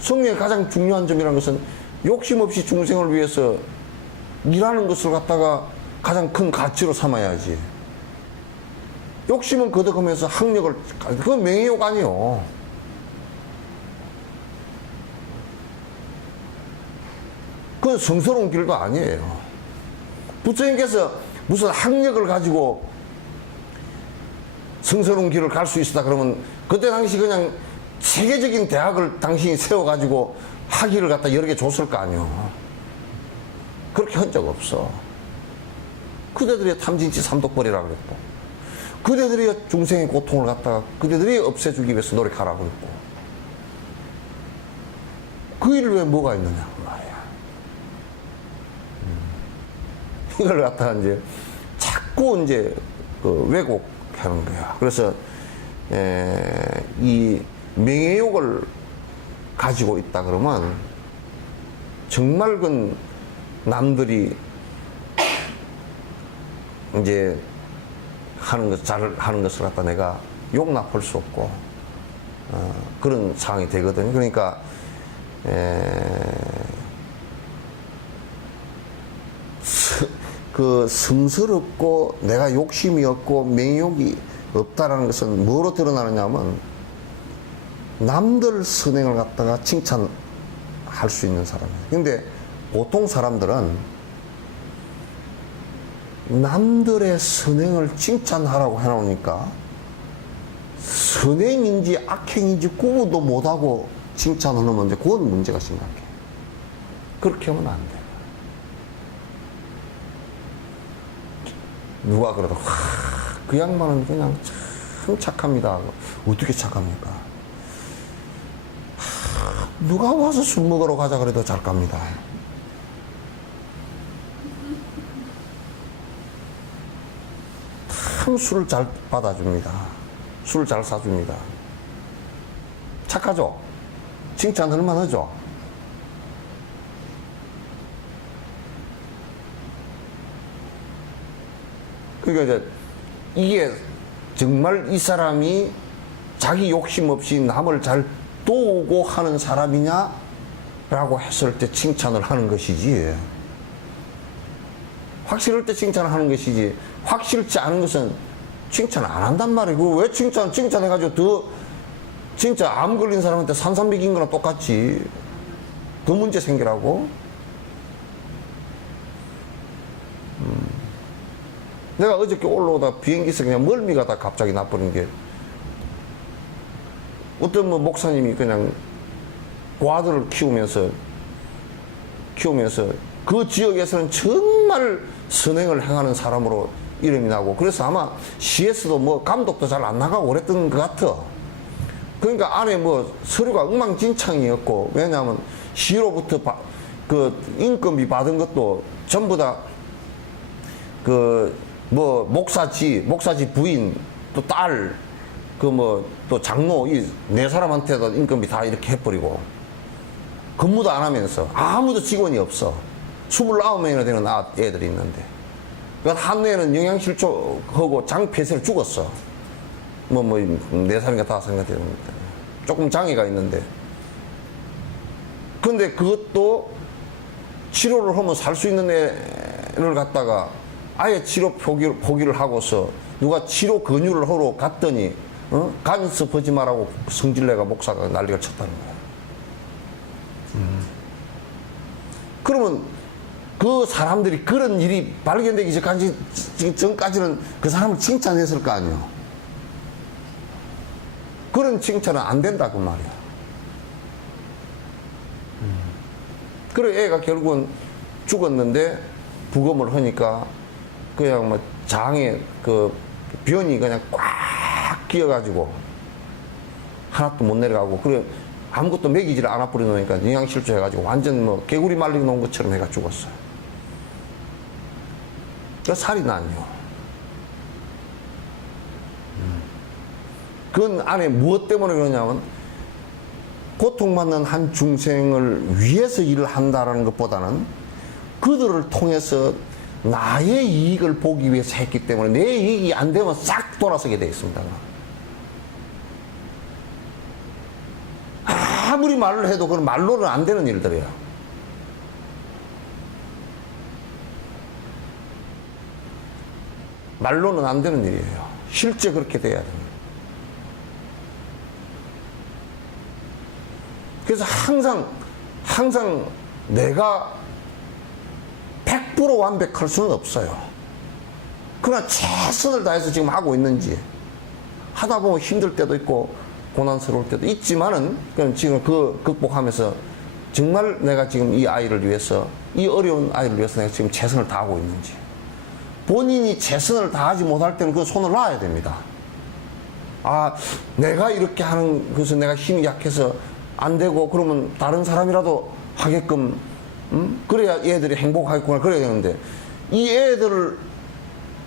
성령의 가장 중요한 점이라는 것은 욕심 없이 중생을 위해서 일하는 것을 갖다가 가장 큰 가치로 삼아야지. 욕심은 거둬가면서 학력을, 그건 명예욕 아니요. 그건 성스러운 길도 아니에요. 부처님께서 무슨 학력을 가지고 성스러운 길을 갈 수 있었다 그러면 그때 당시 그냥 세계적인 대학을 당신이 세워가지고 학위를 갖다 여러 개 줬을 거 아니오. 그렇게 한 적 없어. 그대들이 탐진치 삼독벌이라고 그랬고, 그대들이 중생의 고통을 갖다가 그대들이 없애주기 위해서 노력하라고 그랬고, 그 일을 왜 뭐가 있느냐 그 말이야. 이걸 갖다가 이제 자꾸 이제 그 왜곡하는 거야. 그래서 이 명예욕을 가지고 있다 그러면 정말 그 남들이 이제 잘 하는 것을 갖다 내가 용납할 수 없고, 그런 상황이 되거든요. 그러니까 그 성스럽고 내가 욕심이 없고 명욕이 없다라는 것은 뭐로 드러나느냐면 남들 선행을 갖다가 칭찬할 수 있는 사람이에요. 근데 보통 사람들은 남들의 선행을 칭찬하라고 해놓으니까 선행인지 악행인지 구분도 못하고 칭찬하는 문제, 그건 문제가 심각해. 그렇게 하면 안 돼. 누가 그래도 그 양반은 그냥 참 착합니다. 어떻게 착합니까? 누가 와서 술 먹으러 가자 그래도 잘 갑니다. 참 술을 잘 받아줍니다. 술을 잘 사줍니다. 착하죠? 칭찬할 만하죠? 그러니까 이제 이게 정말 이 사람이 자기 욕심 없이 남을 잘 도우고 하는 사람이냐? 라고 했을 때 칭찬을 하는 것이지. 확실할 때 칭찬을 하는 것이지, 확실치 않은 것은 칭찬 안 한단 말이고, 왜 칭찬해가지고 더 진짜 암 걸린 사람한테 산삼 먹인 거랑 똑같지. 더 문제 생기라고. 내가 어저께 올라오다 비행기에서 그냥 멀미가 다 갑자기 나버린 게, 어떤 뭐 목사님이 그냥 그 아들을 키우면서 그 지역에서는 정말 선행을 행하는 사람으로 이름이 나고, 그래서 아마 시에서도 뭐 감독도 잘 안 나가고 그랬던 것 같아. 그러니까 안에 뭐 서류가 엉망진창이었고, 왜냐하면 시로부터 그 인건비 받은 것도 전부 다 그 뭐 목사지 부인 또 딸 그 뭐 또 장로 이 네 사람한테도 인건비 다 이렇게 해버리고, 근무도 안 하면서 아무도 직원이 없어. 29명이나 되는 애들이 있는데, 그러니까 한 애는 영양실조하고 장폐쇄로 죽었어. 네 살인가 5살인가 되는 조금 장애가 있는데, 근데 그것도 치료를 하면 살 수 있는 애를 갖다가 아예 치료 포기를 하고서 누가 치료 권유를 하러 갔더니 간섭하지 말라고 성질내가 목사가 난리가 쳤다는 거야. 그러면 그 사람들이 그런 일이 발견되기 전까지는 그 사람을 칭찬했을 거 아니에요. 그런 칭찬은 안 된다 그 말이야. 그래 애가 결국은 죽었는데 부검을 하니까 그냥 뭐 장에 그 변이 그냥 꽉 끼어가지고 하나도 못 내려가고, 그래 아무것도 먹이지를 않아 버려 놓으니까 영양실조 해가지고 완전 뭐 개구리 말려 놓은 것처럼 애가 죽었어요. 그 살이 나요. 그건 안에 무엇 때문에 그러냐면, 고통받는 한 중생을 위해서 일을 한다라는 것보다는 그들을 통해서 나의 이익을 보기 위해서 했기 때문에 내 이익이 안 되면 싹 돌아서게 되어 있습니다. 아무리 말을 해도 그건 말로는 안 되는 일들이에요. 말로는 안 되는 일이에요. 실제 그렇게 돼야 됩니다. 그래서 항상 내가 100% 완벽할 수는 없어요. 그러나 최선을 다해서 지금 하고 있는지, 하다 보면 힘들 때도 있고 고난스러울 때도 있지만은, 그럼 지금 그 극복하면서 정말 내가 지금 이 아이를 위해서, 이 어려운 아이를 위해서 내가 지금 최선을 다하고 있는지. 본인이 최선을 다하지 못할 때는 그 손을 놔야 됩니다. 아, 내가 이렇게 하는 것은 내가 힘이 약해서 안 되고, 그러면 다른 사람이라도 하게끔, 그래야 얘들이 행복하겠구나, 그래야 되는데, 이 애들을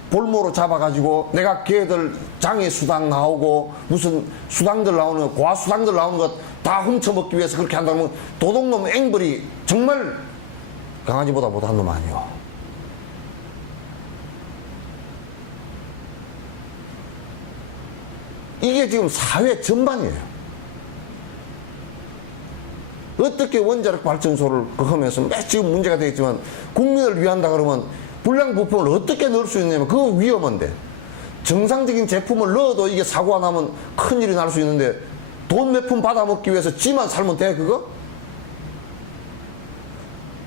볼모로 잡아가지고 내가 걔들 장애 수당 나오고 무슨 수당들 나오는 거, 고아수당들 나오는 것 다 훔쳐먹기 위해서 그렇게 한다면 도둑놈 앵벌이 정말 강아지보다 못한 놈 아니요. 이게 지금 사회 전반이에요. 어떻게 원자력 발전소를 하면서 지금 문제가 되겠지만, 국민을 위한다 그러면 불량 부품을 어떻게 넣을 수 있냐면 그거 위험한데, 정상적인 제품을 넣어도 이게 사고가 나면 큰일이 날 수 있는데, 돈 몇 푼 받아먹기 위해서 지만 살면 돼 그거?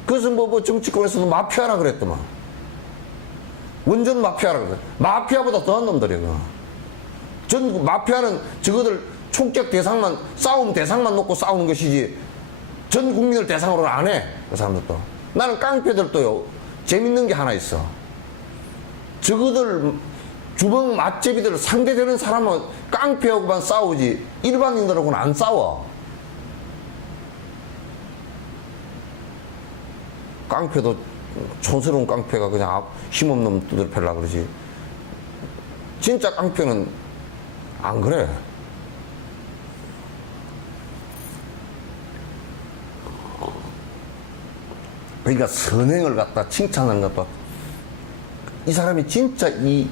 그래서 뭐 정치권에서도 마피아라 그랬더만. 원전 마피아라 그랬어. 마피아보다 더한 놈들이야 그거. 전 마피아는 저거들 총격 대상만, 싸움 대상만 놓고 싸우는 것이지 전 국민을 대상으로는 안 해, 그 사람들도. 나는 깡패들도요, 재밌는 게 하나 있어. 저거들 주먹 맛제비들 상대되는 사람은 깡패하고만 싸우지 일반인들하고는 안 싸워. 깡패도 촌스러운 깡패가 그냥 힘없는 놈들 패려고 그러지, 진짜 깡패는 안 그래. 그러니까 선행을 갖다 칭찬하는 것도, 이 사람이 진짜 이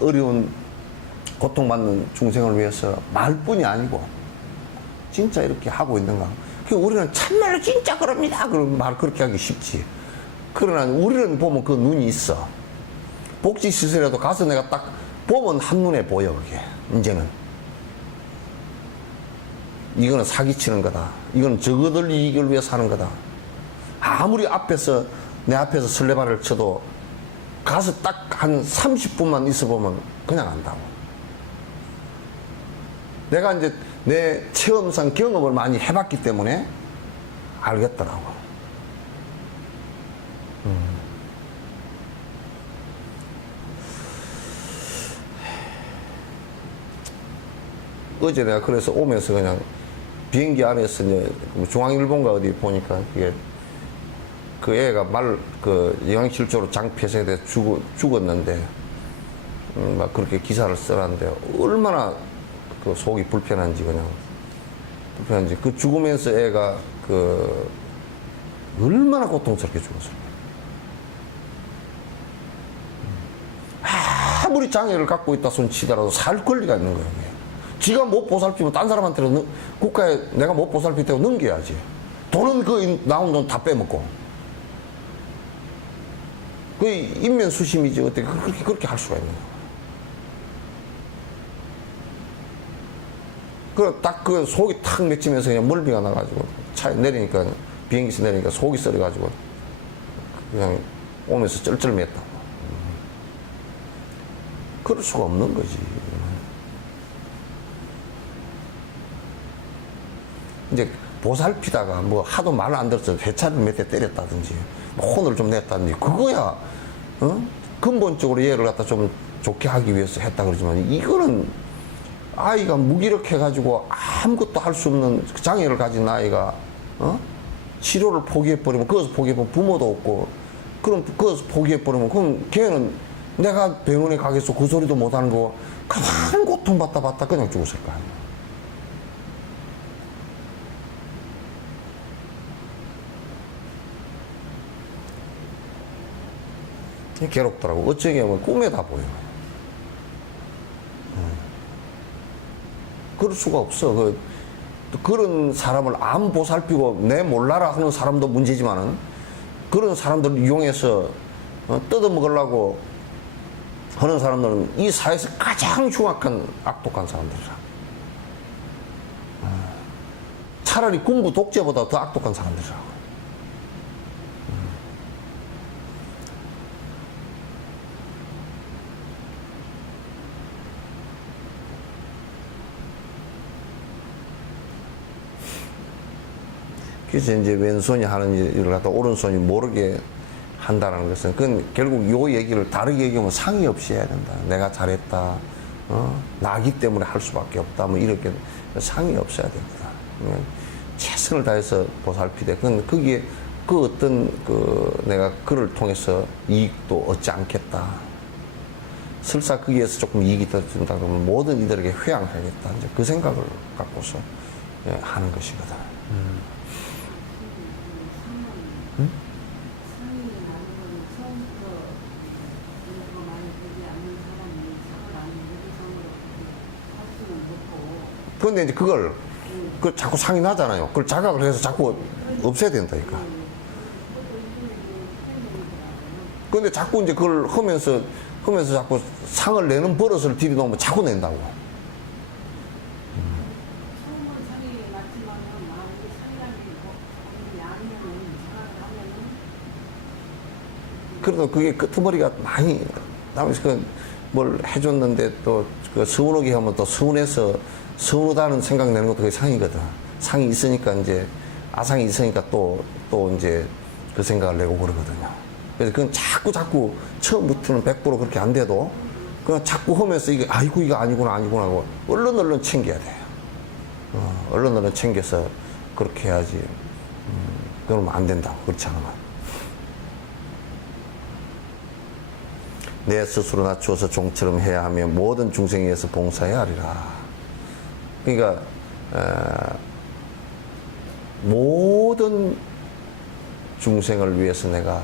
어려운 고통받는 중생을 위해서 말뿐이 아니고 진짜 이렇게 하고 있는가. 우리는 참말로 진짜 그럽니다, 그런 말 그렇게 하기 쉽지. 그러나 우리는 보면 그 눈이 있어. 복지시설에도 가서 내가 딱 보면 한눈에 보여 그게. 이제는 이거는 사기치는 거다. 이건 저거들 이익을 위해서 하는 거다. 아무리 내 앞에서 설레발을 쳐도 가서 딱 한 30분만 있어보면 그냥 안다고. 내가 이제 내 체험상 경험을 많이 해봤기 때문에 알겠더라고. 어제 내가 그래서 오면서 그냥 비행기 안에서 이제 중앙일보인가 어디 보니까 그게 그 애가 영양실조로 장 폐쇄돼 죽었는데 막 그렇게 기사를 써놨는데 얼마나 그 속이 불편한지 그 죽으면서 애가 얼마나 고통스럽게 죽었을까. 아무리 장애를 갖고 있다 손 치더라도 살 권리가 있는 거예요. 지가 못 보살피면 딴 사람한테는 국가에 내가 못 보살피다고 넘겨야지. 돈은 나온 돈 다 빼먹고. 그 인면수심이지 어떻게 그렇게 할 수가 있는 거야. 딱 속이 탁 맺히면서 그냥 멀미가 나가지고 차에 내리니까 비행기에서 내리니까 속이 썰어가지고 그냥 오면서 쩔쩔맸다고. 그럴 수가 없는 거지. 이제 보살피다가 뭐 하도 말을 안 들어서 회차를 몇 대 때렸다든지 혼을 좀 냈다든지 그거야 근본적으로 얘를 갖다 좀 좋게 하기 위해서 했다 그러지만 이거는 아이가 무기력해가지고 아무것도 할 수 없는 장애를 가진 아이가 치료를 포기해버리면 거기서 포기해버리면 부모도 없고 그럼 거기서 포기해버리면 그럼 걔는 내가 병원에 가겠어 그 소리도 못하는 거 그만 고통받다 그냥 죽었을 거 아니야. 괴롭더라고. 어쩌게 보면 꿈에 다 보여. 그럴 수가 없어. 그런 사람을 안 보살피고 내 몰라라 하는 사람도 문제지만은 그런 사람들을 이용해서 뜯어먹으려고 하는 사람들은 이 사회에서 가장 흉악한 악독한 사람들이라. 차라리 군부 독재보다 더 악독한 사람들이라고. 그래서 이제 왼손이 하는 일을 갖다 오른손이 모르게 한다는 것은 그건 결국 요 얘기를 다르게 얘기하면 상의 없이 해야 된다. 내가 잘했다. 나기 때문에 할 수밖에 없다. 뭐 이렇게 상의 없어야 됩니다. 최선을 다해서 보살피되 그건 거기에 어떤 내가 그를 통해서 이익도 얻지 않겠다. 설사 거기에서 조금 이익이 더 준다 그러면 모든 이들에게 회양하겠다. 이제 그 생각을 갖고서 하는 것이거든. 그런데 이제 그걸 자꾸 상이 나잖아요. 그걸 자각을 해서 자꾸 없애야 된다니까. 그런데 자꾸 이제 그걸 하면서 자꾸 상을 내는 버릇을 들이놓으면 자꾸 낸다고. 그래도 그게 끄트머리가 많이 나면서 뭘 해줬는데 또 서운하게 하면 또 서운해서 서운하다는 생각 내는 것도 그게 상이거든. 상이 있으니까 이제 아상이 있으니까 또 이제 그 생각을 내고 그러거든요. 그래서 그건 자꾸 처음부터는 100% 그렇게 안 돼도 그냥 자꾸 하면서 이게 아이고 이거 아니구나 하고 얼른 챙겨야 돼요. 얼른 챙겨서 그렇게 해야지. 그러면 안 된다고. 그렇지 않으면. 내 스스로 낮추어서 종처럼 해야 하며 모든 중생에 의해서 봉사해야 하리라. 그러니까 모든 중생을 위해서 내가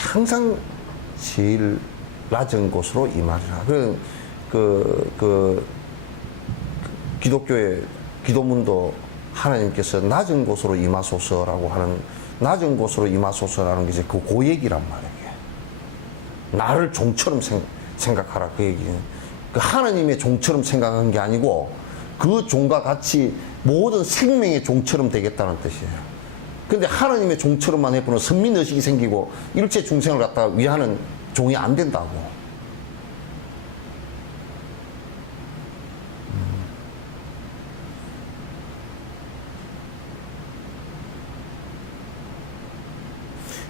항상 제일 낮은 곳으로 임하리라. 기독교의 기도문도 하나님께서 낮은 곳으로 임하소서라고 하는 낮은 곳으로 임하소서라는 게 이제 그 얘기란 말이에요. 나를 종처럼 생각하라 그 얘기는 그 하나님의 종처럼 생각한 게 아니고 그 종과 같이 모든 생명의 종처럼 되겠다는 뜻이에요. 근데 하나님의 종처럼만 해보면 선민의식이 생기고 일체 중생을 갖다가 위하는 종이 안 된다고.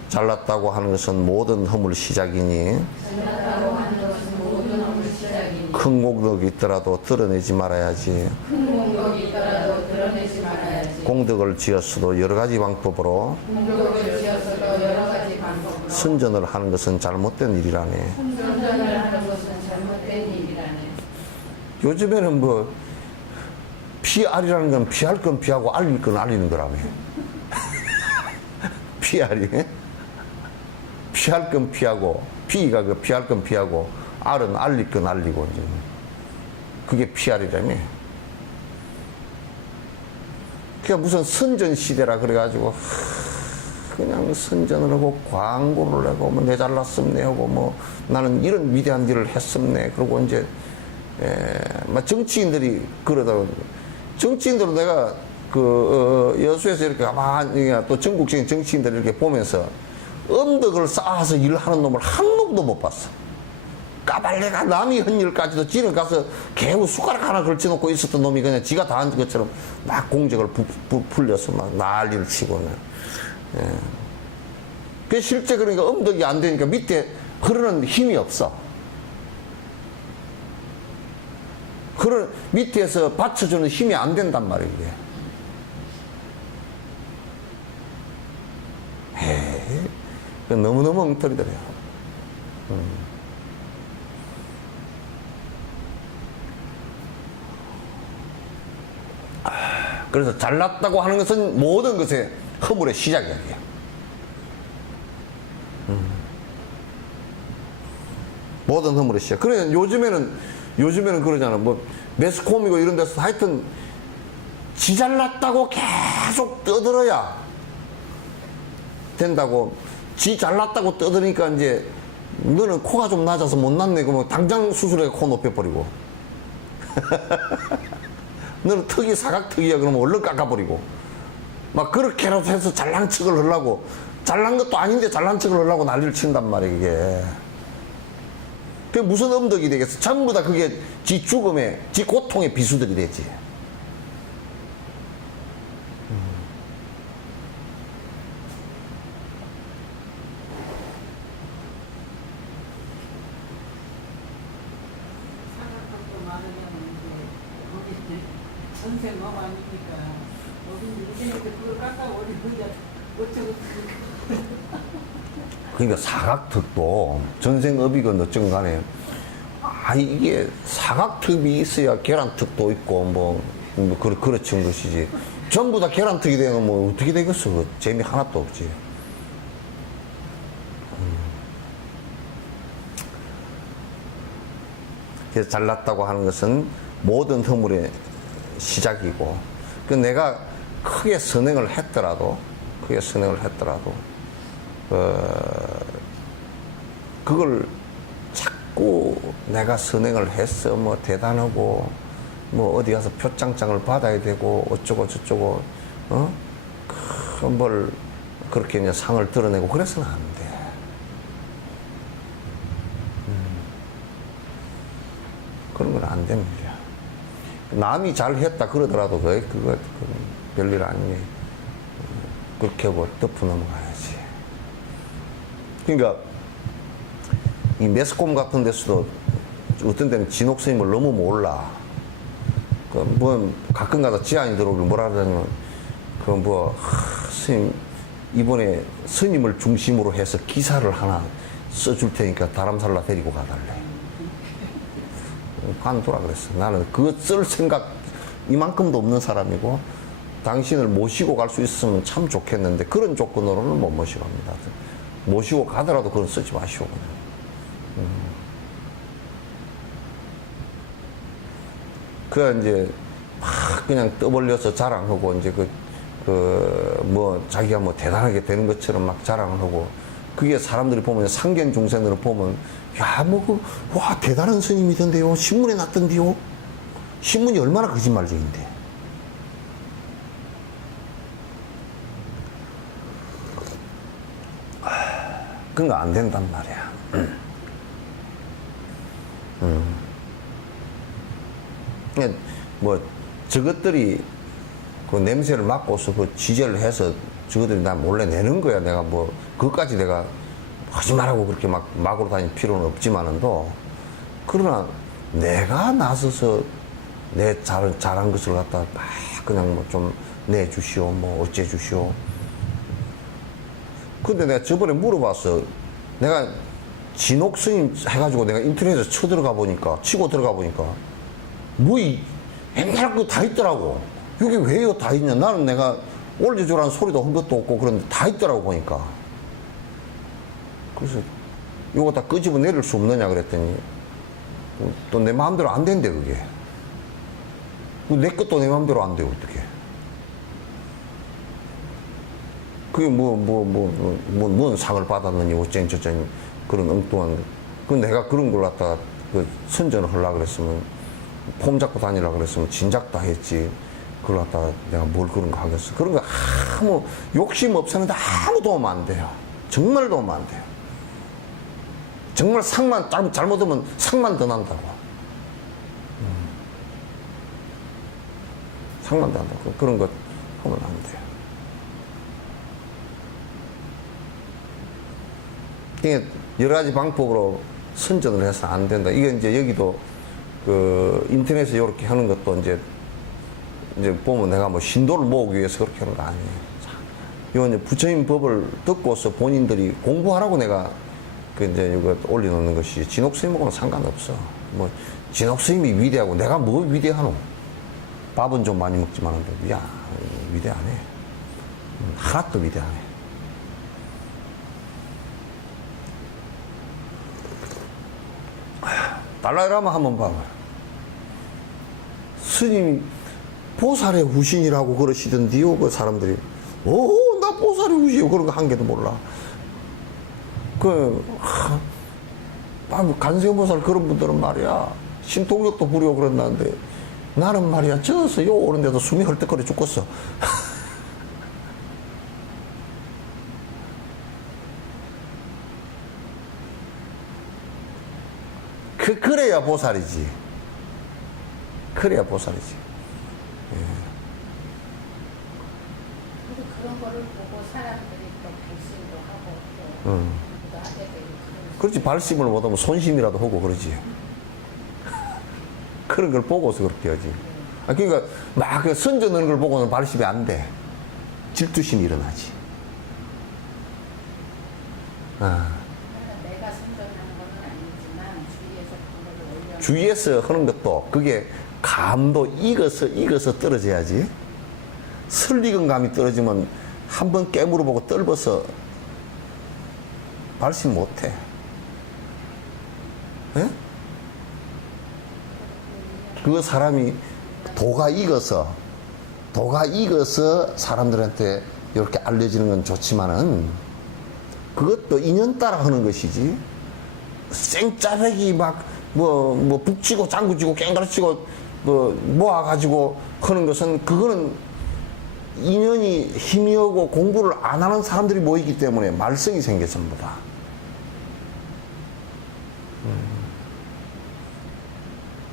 잘났다고 하는 것은 모든 허물 시작이니 잘났다고 하는 것은 모든 허물 시작이니 큰 공덕이 있더라도 드러내지 말아야지. 큰 공덕이 있더라도 드러내지 말아야지. 공덕을 지었어도 여러 가지 방법으로 공덕을 지어서도 여러 가지 방법으로 선전을 하는 것은 잘못된 일이라네. 선전을 하는 것은 잘못된 일이라네. 요즘에는 뭐 PR이라는 건 피할 건 피하고 알릴 건 알리는 거라며. PR이 피할 건 피하고 P가 그 피할 건 피하고 R은 알릴 건 알리고 이제 그게 PR이라며. 그냥 무슨 선전 시대라 그래가지고 그냥 선전을 하고 광고를 하고 뭐 내 잘났음네 하고 뭐 나는 이런 위대한 일을 했음네 그러고 이제 막 정치인들이 그러다가 정치인들은 내가 여수에서 이렇게 가만히 또 전국적인 정치인들 이렇게 보면서 엄덕을 쌓아서 일하는 놈을 한 놈도 못 봤어. 까발레가 남이 한 일까지도 지는 가서 개우 숟가락 하나 걸쳐놓고 있었던 놈이 그냥 지가 다 한 것처럼 막 공적을 풀려서 막 난리를 치고는. 예. 그 실제 그러니까 엄덕이 안 되니까 밑에 흐르는 힘이 없어. 그런 밑에서 받쳐주는 힘이 안 된단 말이에요. 에이, 너무너무 엉터리더래요. 그래서 잘났다고 하는 것은 모든 것의 허물의 시작이야. 모든 허물의 시작. 그래 요즘에는 그러잖아. 뭐 매스컴이고 이런 데서 하여튼 지 잘났다고 계속 떠들어야 된다고. 지 잘났다고 떠드니까 이제 너는 코가 좀 낮아서 못 났네. 그러면 당장 수술해 코 높여버리고. 너는 턱이 사각턱이야. 그러면 얼른 깎아버리고. 막 그렇게라도 해서 잘난 척을 하려고. 잘난 것도 아닌데 잘난 척을 하려고 난리를 친단 말이야, 그게. 그게 무슨 엄덕이 되겠어? 전부 다 그게 지 죽음에, 지 고통의 비수들이 되지. 전생 업 아닙니까? 여기 인생인데 그걸 깎아버리고 그냥 어쩌고 그러니까 사각턱도 전생업이건 어쩐 간에 이게 사각턱이 있어야 계란턱도 있고 뭐 그렇지 것이지. 전부 다 계란턱이 되면 뭐 어떻게 되겠어? 그 재미 하나도 없지. 그래서 잘났다고 하는 것은 모든 허물의 시작이고, 그 내가 크게 선행을 했더라도 그걸 자꾸 내가 선행을 했어, 뭐 대단하고, 뭐 어디 가서 표창장을 받아야 되고 어쩌고 저쩌고, 뭘 그렇게 이제 상을 드러내고 그래서는 안 돼. 그런 건 안 되는 거야. 남이 잘했다 그러더라도 그거 별일 아니니 그렇게 하고 덮어 넘어가야지. 그러니까 이 매스컴 같은 데서도 어떤 때는 진옥 스님을 너무 몰라. 뭐 가끔 가다 지안이 들어오길 뭐라 하냐면 스님 이번에 스님을 중심으로 해서 기사를 하나 써줄 테니까 다람살라 데리고 가달래. 관두라 그랬어. 나는 그거 쓸 생각 이만큼도 없는 사람이고 당신을 모시고 갈 수 있으면 참 좋겠는데 그런 조건으로는 못 모시고 갑니다. 모시고 가더라도 그건 쓰지 마시오. 그 이제 막 그냥 떠벌려서 자랑하고 이제 뭐 자기가 뭐 대단하게 되는 것처럼 막 자랑을 하고, 그게 사람들이 보면 상견 중생으로 보면 와 대단한 스님이던데요, 신문에 났던데요. 신문이 얼마나 거짓말쟁인데. 그런 거 안 된단 말이야. 그러니까 뭐 저것들이 그 냄새를 맡고서 그 지젤을 해서 저것들이 나 몰래 내는 거야. 내가 뭐 그것까지 내가 하지 말라고 그렇게 막 막으로 다닐 필요는 없지만은도, 그러나 내가 나서서 내 잘한 것을 갖다 막 그냥 뭐 좀 내주시오, 뭐 어째 주시오. 근데 내가 저번에 물어봤어. 내가 진옥 스님 해가지고 내가 인터넷에 치고 들어가 보니까 뭐 옛날 거 다 있더라고. 여기 왜 이거 다 있냐? 나는 내가 올려주라는 소리도 한 것도 없고 그런데 다 있더라고 보니까. 그래서 이거 다 끄집어 내릴 수 없느냐 그랬더니 또 내 마음대로 안 된대 그게. 내 것도 내 마음대로 안 돼 어떻게? 그게 뭔 상을 받았느니 어쩌니 저쩌니 그런 엉뚱한. 그 내가 그런 걸 갖다가 그 선전을 하려고 그랬으면, 폼 잡고 다니려고 그랬으면 진작 다 했지. 그걸 갖다가 내가 뭘 그런 거 하겠어. 그런 거 아무 욕심 없었는데 아무 도움 안 돼요. 정말 도움 안 돼요. 정말 상만 잘못하면 상만 더 난다고. 상만 더 난다고. 그런 거 하면 안 돼요. 이게 여러 가지 방법으로 선전을 해서 안 된다. 이게 이제 여기도 그 인터넷에 이렇게 하는 것도 이제 보면 내가 뭐 신도를 모으기 위해서 그렇게 하는 거 아니에요. 이건 이제 부처님 법을 듣고서 본인들이 공부하라고 내가 그 이제 이거 올려놓는 것이, 진옥 스님하고는 상관없어. 뭐 진옥 스님이 위대하고 내가 뭐 위대하노? 밥은 좀 많이 먹지만은데 야 위대하네. 하나도 위대하네. 달라이라마 한번 봐봐. 스님 보살의 후신이라고 그러시던데요. 그 사람들이 나 보살의 후신이요 그런 거 한 개도 몰라. 간세음보살 그런 분들은 말이야 신통력도 부리고 그런다는데, 나는 말이야 저서 요 오는데도 숨이 헐떡거려 죽겠어. 그래야 보살이지. 그래야 보살이지. 그런 거를 보고 사람들이 또 발심도 하고 또 공부도 하게 되고 그렇지. 발심을 못하면 손심이라도 하고 그러지. 그런 걸 보고서 그렇게 하지. 그러니까 막 선전하는 걸 보고는 발심이 안 돼. 질투심이 일어나지. 내가 선전하는 건 아니지만 주위에서 그런 걸 올려 주위에서 하는 것도 그게 감도 익어서 떨어져야지. 설익은 감이 떨어지면 한번 깨물어보고 떨어서 발심 못해. 예? 그 사람이 도가 익어서 사람들한테 이렇게 알려지는 건 좋지만은 그것도 인연 따라 하는 것이지. 생짜배기 막 뭐 북치고 장구치고 깽가르치고 모아가지고 하는 것은 그거는 인연이 희미하고 공부를 안 하는 사람들이 모이기 때문에 말썽이 생겨 전부 다.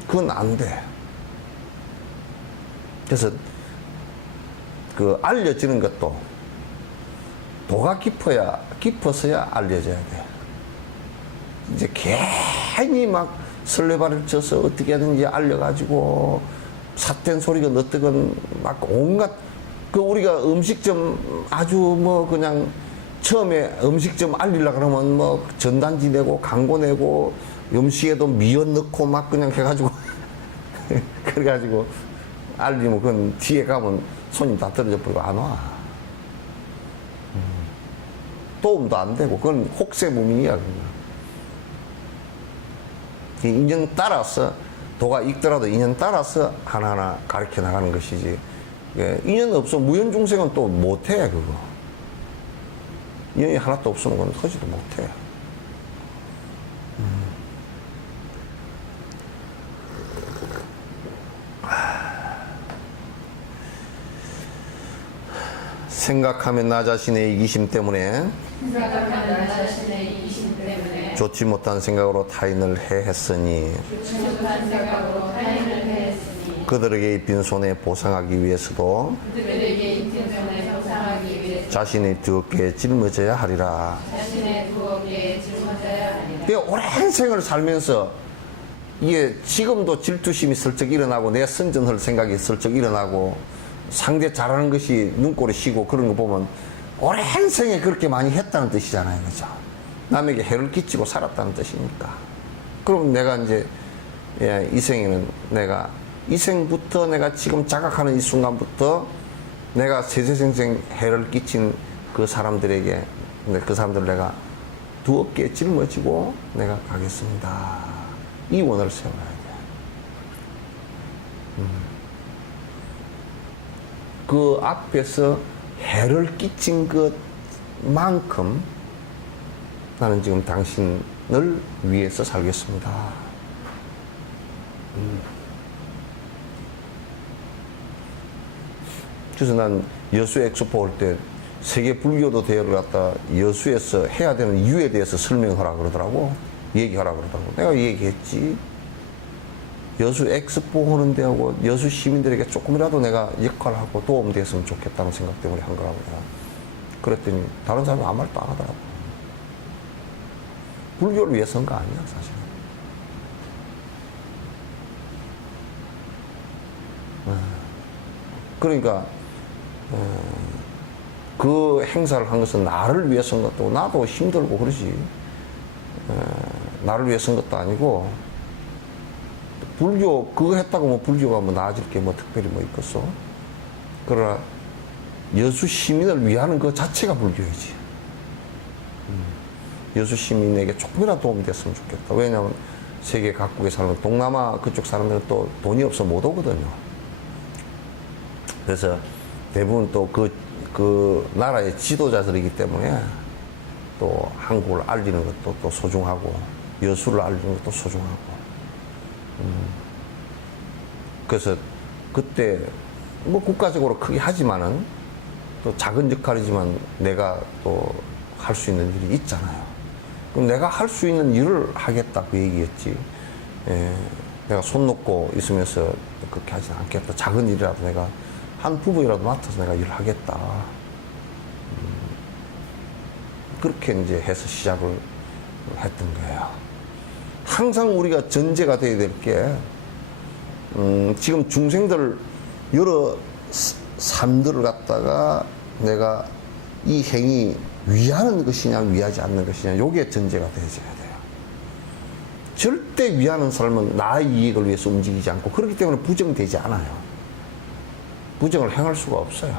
그건 안 돼. 그래서 그 알려지는 것도 도가 깊어서야 알려져야 돼. 이제 괜히 막 설레발을 쳐서 어떻게 하든지 알려가지고 삿된 소리가 너뜨건 막 온갖 그 우리가 음식점 아주 뭐 그냥 처음에 음식점 알리려고 그러면 뭐 전단지 내고 광고 내고 음식에도 미연 넣고 막 그냥 해가지고 그래가지고 알리면 그건 뒤에 가면 손님 다 떨어져 버리고 안 와. 도움도 안 되고 그건 혹세무민이야. 인연 따라서 도가 익더라도 인연 따라서 하나하나 가르쳐 나가는 것이지. 인연 없으면 무연중생은 또 못해 그거. 인연이 하나도 없으면 그건 하지도 못해. 생각하면 나 자신의 이기심 때문에 생각하는 나 자신의 이기심 때문에 좋지 못한 생각으로 타인을 해했으니 좋지 못한 생각으로 타인을 해했으니 그들에게 입힌 손에 보상하기 위해서도 그들에게 입힌 손에 형상하기 위해서 자신의 두 어깨에 짊어져야 하리라. 자신의 두 어깨에 짊어져야 하리라. 내 오랜 생을 살면서 이게 지금도 질투심이 슬쩍 일어나고 내 선전할 생각이 슬쩍 일어나고 상대 잘하는 것이 눈꼴이 쉬고 그런 거 보면 오랜 생에 그렇게 많이 했다는 뜻이잖아요. 그죠? 남에게 해를 끼치고 살았다는 뜻이니까. 그럼 내가 이제 이 생에는 내가 이 생부터 내가 지금 자각하는 이 순간부터 내가 세세생생 해를 끼친 그 사람들에게 그 사람들 내가 두 어깨에 짊어지고 내가 가겠습니다. 이 원을 세워야 돼. 그 앞에서 해를 끼친 것만큼 나는 지금 당신을 위해서 살겠습니다. 그래서 난 여수 엑스포 올 때 세계 불교도 대회를 갖다 여수에서 해야 되는 이유에 대해서 설명하라 그러더라고. 얘기하라 그러더라고. 내가 얘기했지. 여수 엑스포 하는 데하고 여수 시민들에게 조금이라도 내가 역할하고 도움됐으면 좋겠다는 생각 때문에 한 거라고 내가. 그랬더니 다른 사람은 아무 말도 안 하더라고. 불교를 위해서 한 거 아니야 사실은. 그러니까 그 행사를 한 것은 나를 위해서 한 것도 나도 힘들고 그러지. 나를 위해서 한 것도 아니고 불교 그거 했다고 뭐 불교가 뭐 나아질 게 뭐 특별히 뭐 있겠어. 그러나 여수 시민을 위하는 그 자체가 불교이지. 여수 시민에게 조금이라도 도움이 됐으면 좋겠다. 왜냐하면 세계 각국의 사람, 동남아 그쪽 사람들은 또 돈이 없어 못 오거든요. 그래서 대부분 또 그 나라의 지도자들이기 때문에 또 한국을 알리는 것도 또 소중하고 여수를 알리는 것도 소중하고. 그래서 그때 뭐 국가적으로 크게 하지만은 또 작은 역할이지만 내가 또 할 수 있는 일이 있잖아요. 그럼 내가 할 수 있는 일을 하겠다 그 얘기였지. 내가 손 놓고 있으면서 그렇게 하지는 않겠다. 작은 일이라도 내가 한 부분이라도 맡아서 내가 일을 하겠다. 그렇게 이제 해서 시작을 했던 거예요. 항상 우리가 전제가 돼야 될 게, 지금 중생들 여러 삶들을 갖다가 내가 이 행위 위하는 것이냐 위하지 않는 것이냐 요게 전제가 되어야 돼요. 절대 위하는 삶은 나의 이익을 위해서 움직이지 않고 그렇기 때문에 부정되지 않아요. 부정을 행할 수가 없어요.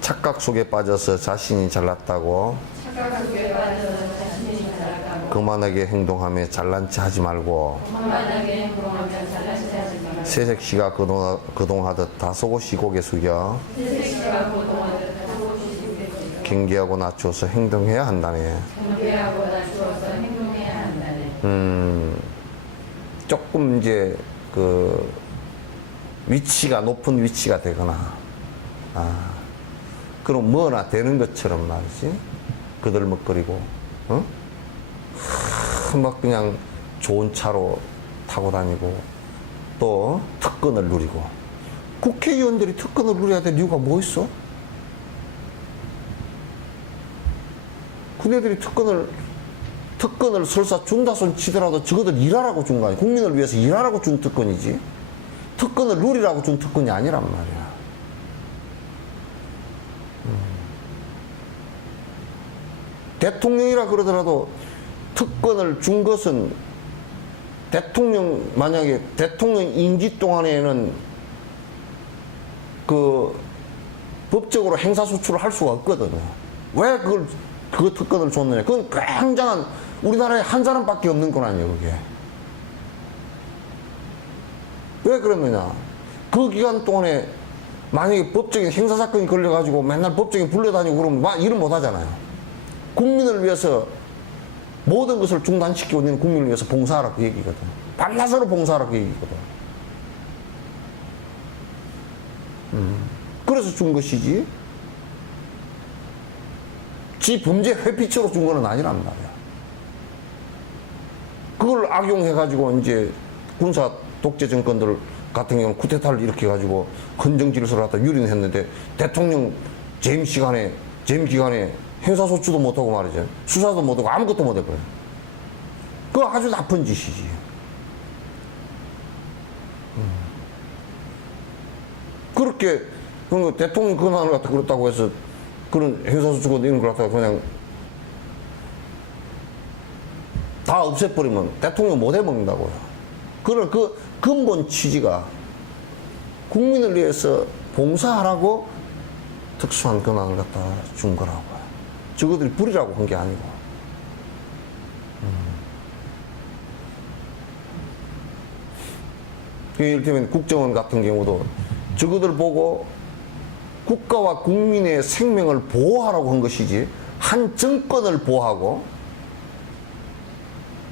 착각 속에 빠져서 자신이 잘났다고 착각 속에 빠져서 자신이 잘났다고 거만하게 행동하며 잘난 체 하지 말고 거만하게 행동하며 잘난 체 하지 말고 새색시가 거동하듯 다소곳이 고개 숙여 새색시가 거동하듯 다소곳이 고개 숙여 경계하고 낮추어서 행동해야 한다네. 경계하고 낮추어서 행동해야 한다네. 조금 이제 그 위치가 높은 위치가 되거나 그럼 뭐나 되는 것처럼 말이지 그들먹거리고 막 그냥 좋은 차로 타고 다니고 또 특권을 누리고 국회의원들이 특권을 누려야 될 이유가 뭐 있어? 그네들이 특권을 설사 준다 손 치더라도 저거들 일하라고 준 거 아니야. 국민을 위해서 일하라고 준 특권이지. 특권을 누리라고 준 특권이 아니란 말이야. 대통령이라 그러더라도 특권을 준 것은 만약에 대통령 임기 동안에는 그 법적으로 행사소출을 할 수가 없거든요. 왜 그 특권을 줬느냐. 그건 굉장한 우리나라에 한 사람밖에 없는 건 아니에요, 그게. 왜 그러느냐. 그 기간 동안에 만약에 법적인 행사사건이 걸려가지고 맨날 법정에 불려다니고 그러면 일을 못 하잖아요. 국민을 위해서 모든 것을 중단시키고 있는 국민을 위해서 봉사하라 그 얘기거든. 밤낮으로 봉사하라 그 얘기거든. 준 것이지 지 범죄 회피처로 준 거는 아니란 말이야. 그걸 악용해가지고 이제 군사 독재 정권들 같은 경우는 쿠데타를 일으켜가지고 헌정 질서를 갖다 유린했는데 대통령 재임 기간에 행사소추도 못하고 말이죠. 수사도 못하고 아무것도 못해버려. 그거 아주 나쁜 짓이지. 그렇게 대통령 권한을 갖다 그렇다고 해서 그런 행사소추고 이런 걸 갖다가 그냥 다 없애버리면 대통령 못 해먹는다고요. 그런 그 근본 취지가 국민을 위해서 봉사하라고 특수한 권한을 갖다 준 거라고요. 저거들이 불이라고 한 게 아니고. 이를테면 국정원 같은 경우도 저거들 보고 국가와 국민의 생명을 보호하라고 한 것이지 한 정권을 보호하고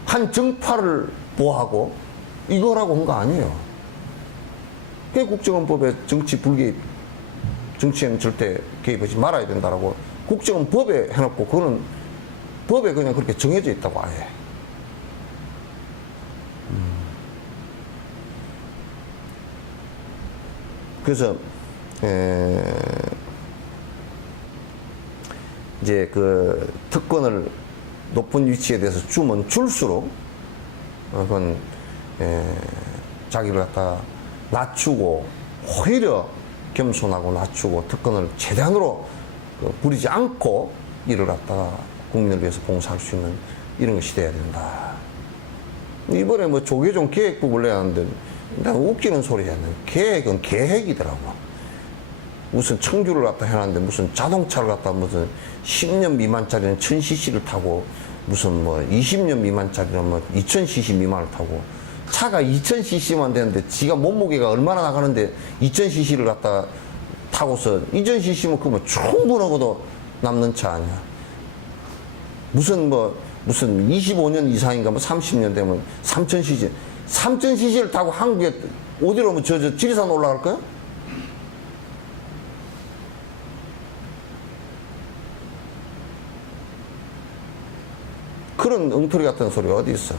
한 정파를 보호하고 이거라고 한 거 아니에요. 그 국정원법에 정치 불개입, 정치에는 절대 개입하지 말아야 된다라고 국정원법에 해놓고 그거는 법에 그냥 그렇게 정해져 있다고 아예. 그래서 이제 그 특권을 높은 위치에 대해서 주면 줄수록 그건 자기를 갖다 낮추고 오히려 겸손하고 낮추고 특권을 최대한으로 부리지 않고 일을 갖다가 국민을 위해서 봉사할 수 있는 이런 것이 돼야 된다. 이번에 뭐 조계종 계획법을 내놨는데 난 웃기는 소리 했네. 계획은 계획이더라고. 무슨 청주를 갖다 해놨는데 무슨 자동차를 갖다 무슨 10년 미만짜리는 1000cc를 타고 무슨 뭐 20년 미만짜리는 뭐 2000cc 미만을 타고 차가 2000cc만 되는데 지가 몸무게가 얼마나 나가는데 2000cc를 갖다 타고서 2000cc면 그뭐 충분하고도 남는 차 아니야. 무슨 25년 이상인가 뭐 30년 되면 3000cc 3000cc를 타고 한국에 어디로 뭐 저 지리산 올라갈 거야? 그런 엉터리 같은 소리가 어디 있어?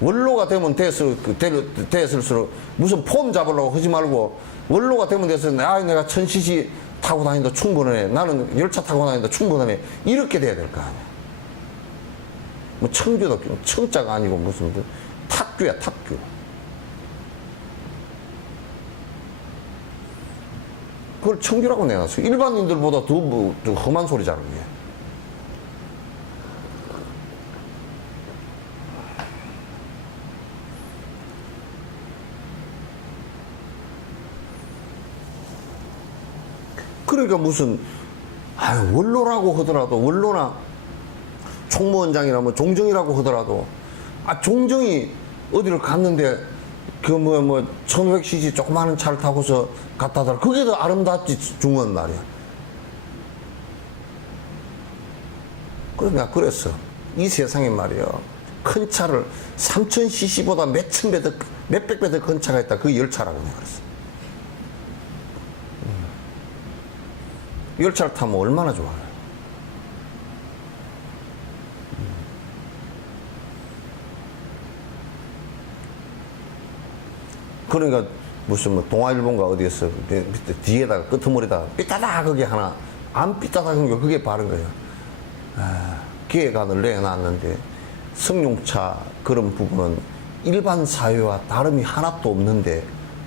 원로가 되면 됐을수록 무슨 폼 잡으려고 하지 말고 원로가 되면 됐을 내가 1000cc 타고 다닌다 충분하네. 나는 열차 타고 다닌다 충분하네. 이렇게 돼야 될 거 아니야. 뭐 청주도 청자가 아니고 무슨 탁규야 탁규. 그걸 청주라고 내놨어. 일반인들보다 더 험한 소리잖아 그게. 그러니까 무슨 원로라고 하더라도 원로나 총무원장이나 뭐 종정이라고 하더라도 종정이 어디를 갔는데 그 1500cc 조그마한 차를 타고서 갔다 하더라. 그게 더 아름답지 중요한 말이야. 그래서 내가 그랬어. 이 세상에 말이야. 큰 차를 3000cc보다 몇천 배 더 몇백 배 더 큰 차가 있다. 그 열차라고 내가 그랬어. 열차를 타면 얼마나 좋아. 그러니까 무슨 동아일보인가 어디에서 밑에 뒤에다가 끄트머리다가 삐따다 그게 하나 안 삐따다 그게 바른 거야. 계획안을 내놨는데 승용차 그런 부분은 일반 사회와 다름이 하나도 없는데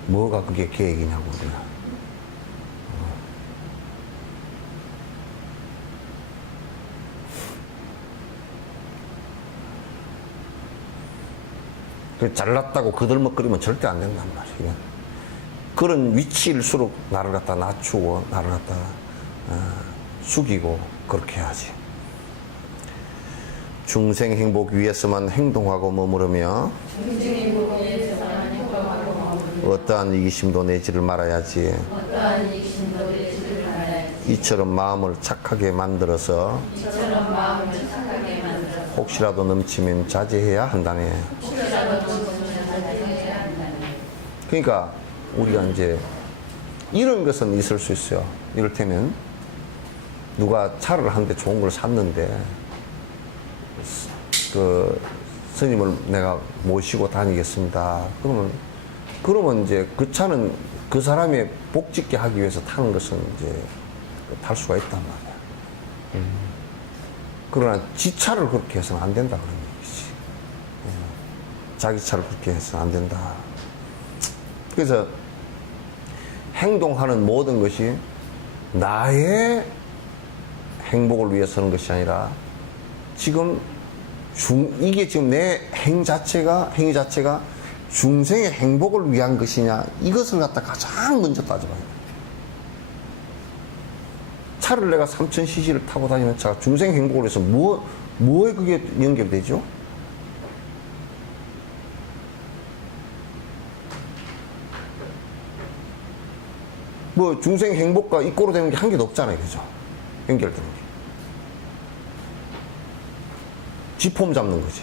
뭐가 그게 계획이냐고 그냥. 잘났다고 그들먹거리면 절대 안 된단 말이야. 그런 위치일수록 나를 갖다 낮추고 나를 갖다 숙이고 그렇게 해야지. 중생 행복 위해서만 행동하고 머무르며 어떠한 이기심도 내지를 말아야지. 이처럼 마음을 착하게 만들어서 혹시라도 넘치면 자제해야 한다네. 그러니까 우리가 이제 이런 것은 있을 수 있어요. 이를테면 누가 차를 한 대 좋은 걸 샀는데 그 스님을 내가 모시고 다니겠습니다. 그러면 이제 그 차는 그 사람의 복 짓게 하기 위해서 타는 것은 이제 탈 수가 있단 말이야. 그러나 지 차를 그렇게 해서는 안 된다 그런 얘기지. 자기 차를 그렇게 해서는 안 된다. 그래서 행동하는 모든 것이 나의 행복을 위해서 하는 것이 아니라 지금 이게 지금 내 행위 자체가 중생의 행복을 위한 것이냐, 이것을 갖다 가장 먼저 따져봐야 돼. 차를 내가 3000cc를 타고 다니는 차가 중생 행복을 위해서 뭐에 그게 연결되죠? 뭐 중생 행복과 이꼬로 되는 게 한 개도 없잖아요. 그죠? 연결되는 게. 지폼 잡는 거지.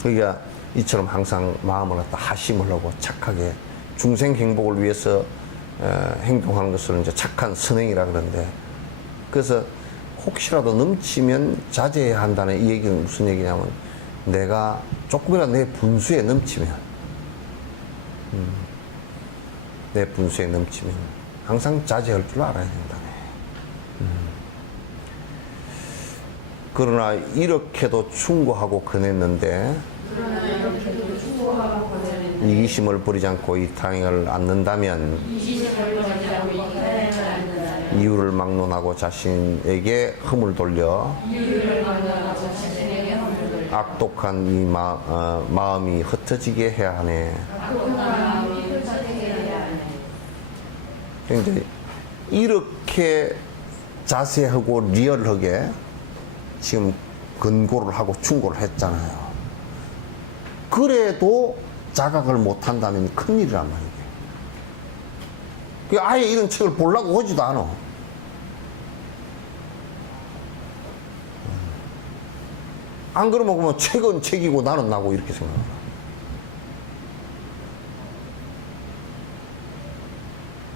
그러니까 이처럼 항상 마음을 갖다 하심을 하고 착하게 중생 행복을 위해서 행동하는 것을 이제 착한 선행이라 그러는데, 그래서 혹시라도 넘치면 자제해야 한다는 이 얘기는 무슨 얘기냐면, 내가 조금이라도 내 분수에 넘치면, 내 분수에 넘치면 항상 자제할 줄 알아야 된다네. 그러나 이렇게도 충고하고 권했는데 이기심을 버리지 않고 이 탕을 않는다면 이유를 막론하고 자신에게 흠을 돌려 악독한 이 마음이 흩어지게 해야 하네. 그러니까 이렇게 자세하고 리얼하게 지금 권고를 하고 충고를 했잖아요. 그래도 자각을 못한다면 큰일이란 말이에요. 아예 이런 책을 보려고 오지도 않아. 안 그러면 그러면 책은 책이고 나는 나고 이렇게 생각해요.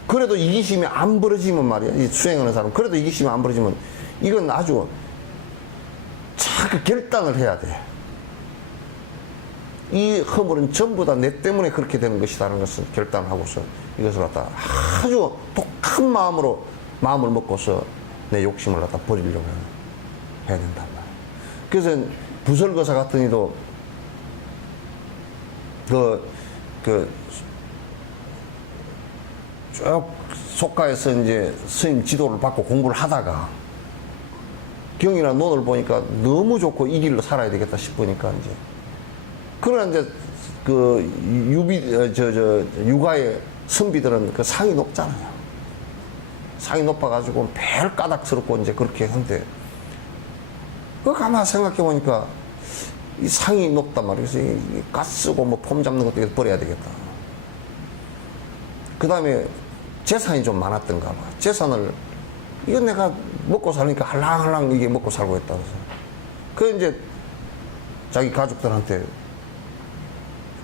그래도 이기심이 안 벌어지면 말이야, 이 수행하는 사람, 그래도 이기심이 안 벌어지면 이건 아주 자꾸 결단을 해야 돼. 이 허물은 전부 다 내 때문에 그렇게 되는 것이라는 것을 결단하고서 이것을 갖다 아주 독한 마음을 먹고서 내 욕심을 갖다 버리려고 해야 된단 말이야. 그래서 부설거사 같은 이도 쭉 속가에서 이제 스님 지도를 받고 공부를 하다가 경이나 논을 보니까 너무 좋고 이 길로 살아야 되겠다 싶으니까 이제, 그러나 이제 그 육아의 선비들은 그 상이 높잖아요. 상이 높아가지고 별 까닥스럽고 이제 그렇게 하는데, 그 가만 생각해 보니까 이 상이 높단 말이에요. 그래서 이 가스고 뭐 폼 잡는 것도 버려야 되겠다. 그 다음에 재산이 좀 많았던가 봐. 재산을, 이건 내가 먹고 살니까 할랑할랑 이게 먹고 살고 있다. 그래서 이제 자기 가족들한테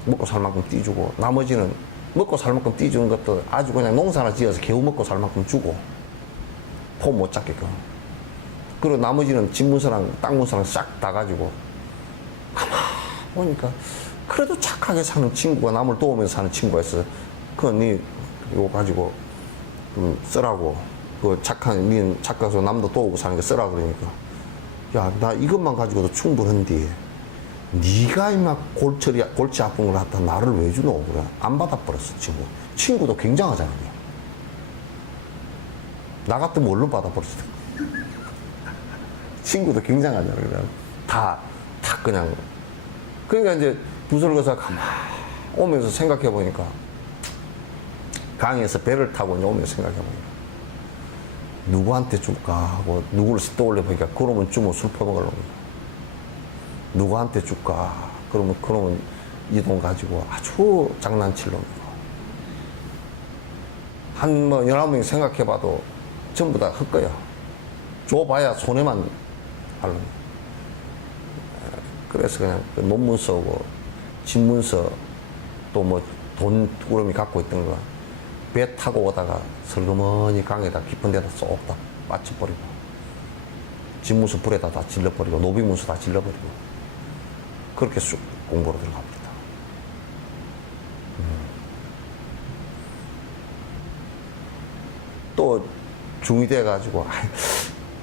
먹고 살 만큼 띄주고, 나머지는 먹고 살 만큼 띄주는 것도 아주 그냥 농사나 지어서 겨우 먹고 살 만큼 주고, 폼 못 잡게끔. 그리고 나머지는 집 문서랑 땅 문서랑 싹 다 가지고, 가만 보니까 그래도 착하게 사는 친구가, 남을 도우면서 사는 친구가 있어. 그건 니 이거 가지고 쓰라고. 그 니는 착해서 남도 도우고 사는 게 쓰라고. 그러니까, 야, 나 이것만 가지고도 충분한데 니가 이마 골치 아픈 걸 갖다 나를 왜 주노? 그래. 안 받아버렸어, 친구도 굉장하잖아. 나 같으면 뭘로 받아버렸어. 친구도 굉장하잖아. 그냥 다 그냥. 그러니까 이제 부설거사 가만 오면서 생각해 보니까, 강에서 배를 타고 이제 오면서 생각해 보니까, 누구한테 줄까 하고 누구를 떠올려 보니까, 그러면 주면 술 퍼먹으려고. 누구한테 줄까? 그러면 이 돈 가지고 아주 장난칠 놈이고. 한 뭐 11명이 생각해 봐도 전부 다 헛거야. 줘봐야 손해만 하는. 그래서 그냥 그 논문 써고 집문서 또 뭐 돈 두구름이 갖고 있던 거 배 타고 오다가 슬그머니 강에다 깊은 데다 쏙 다 빠져버리고 집문서 불에다 다 질러버리고 노비문서 다 질러버리고 그렇게 쑥 공부로 들어갑니다. 또 중2 돼가지고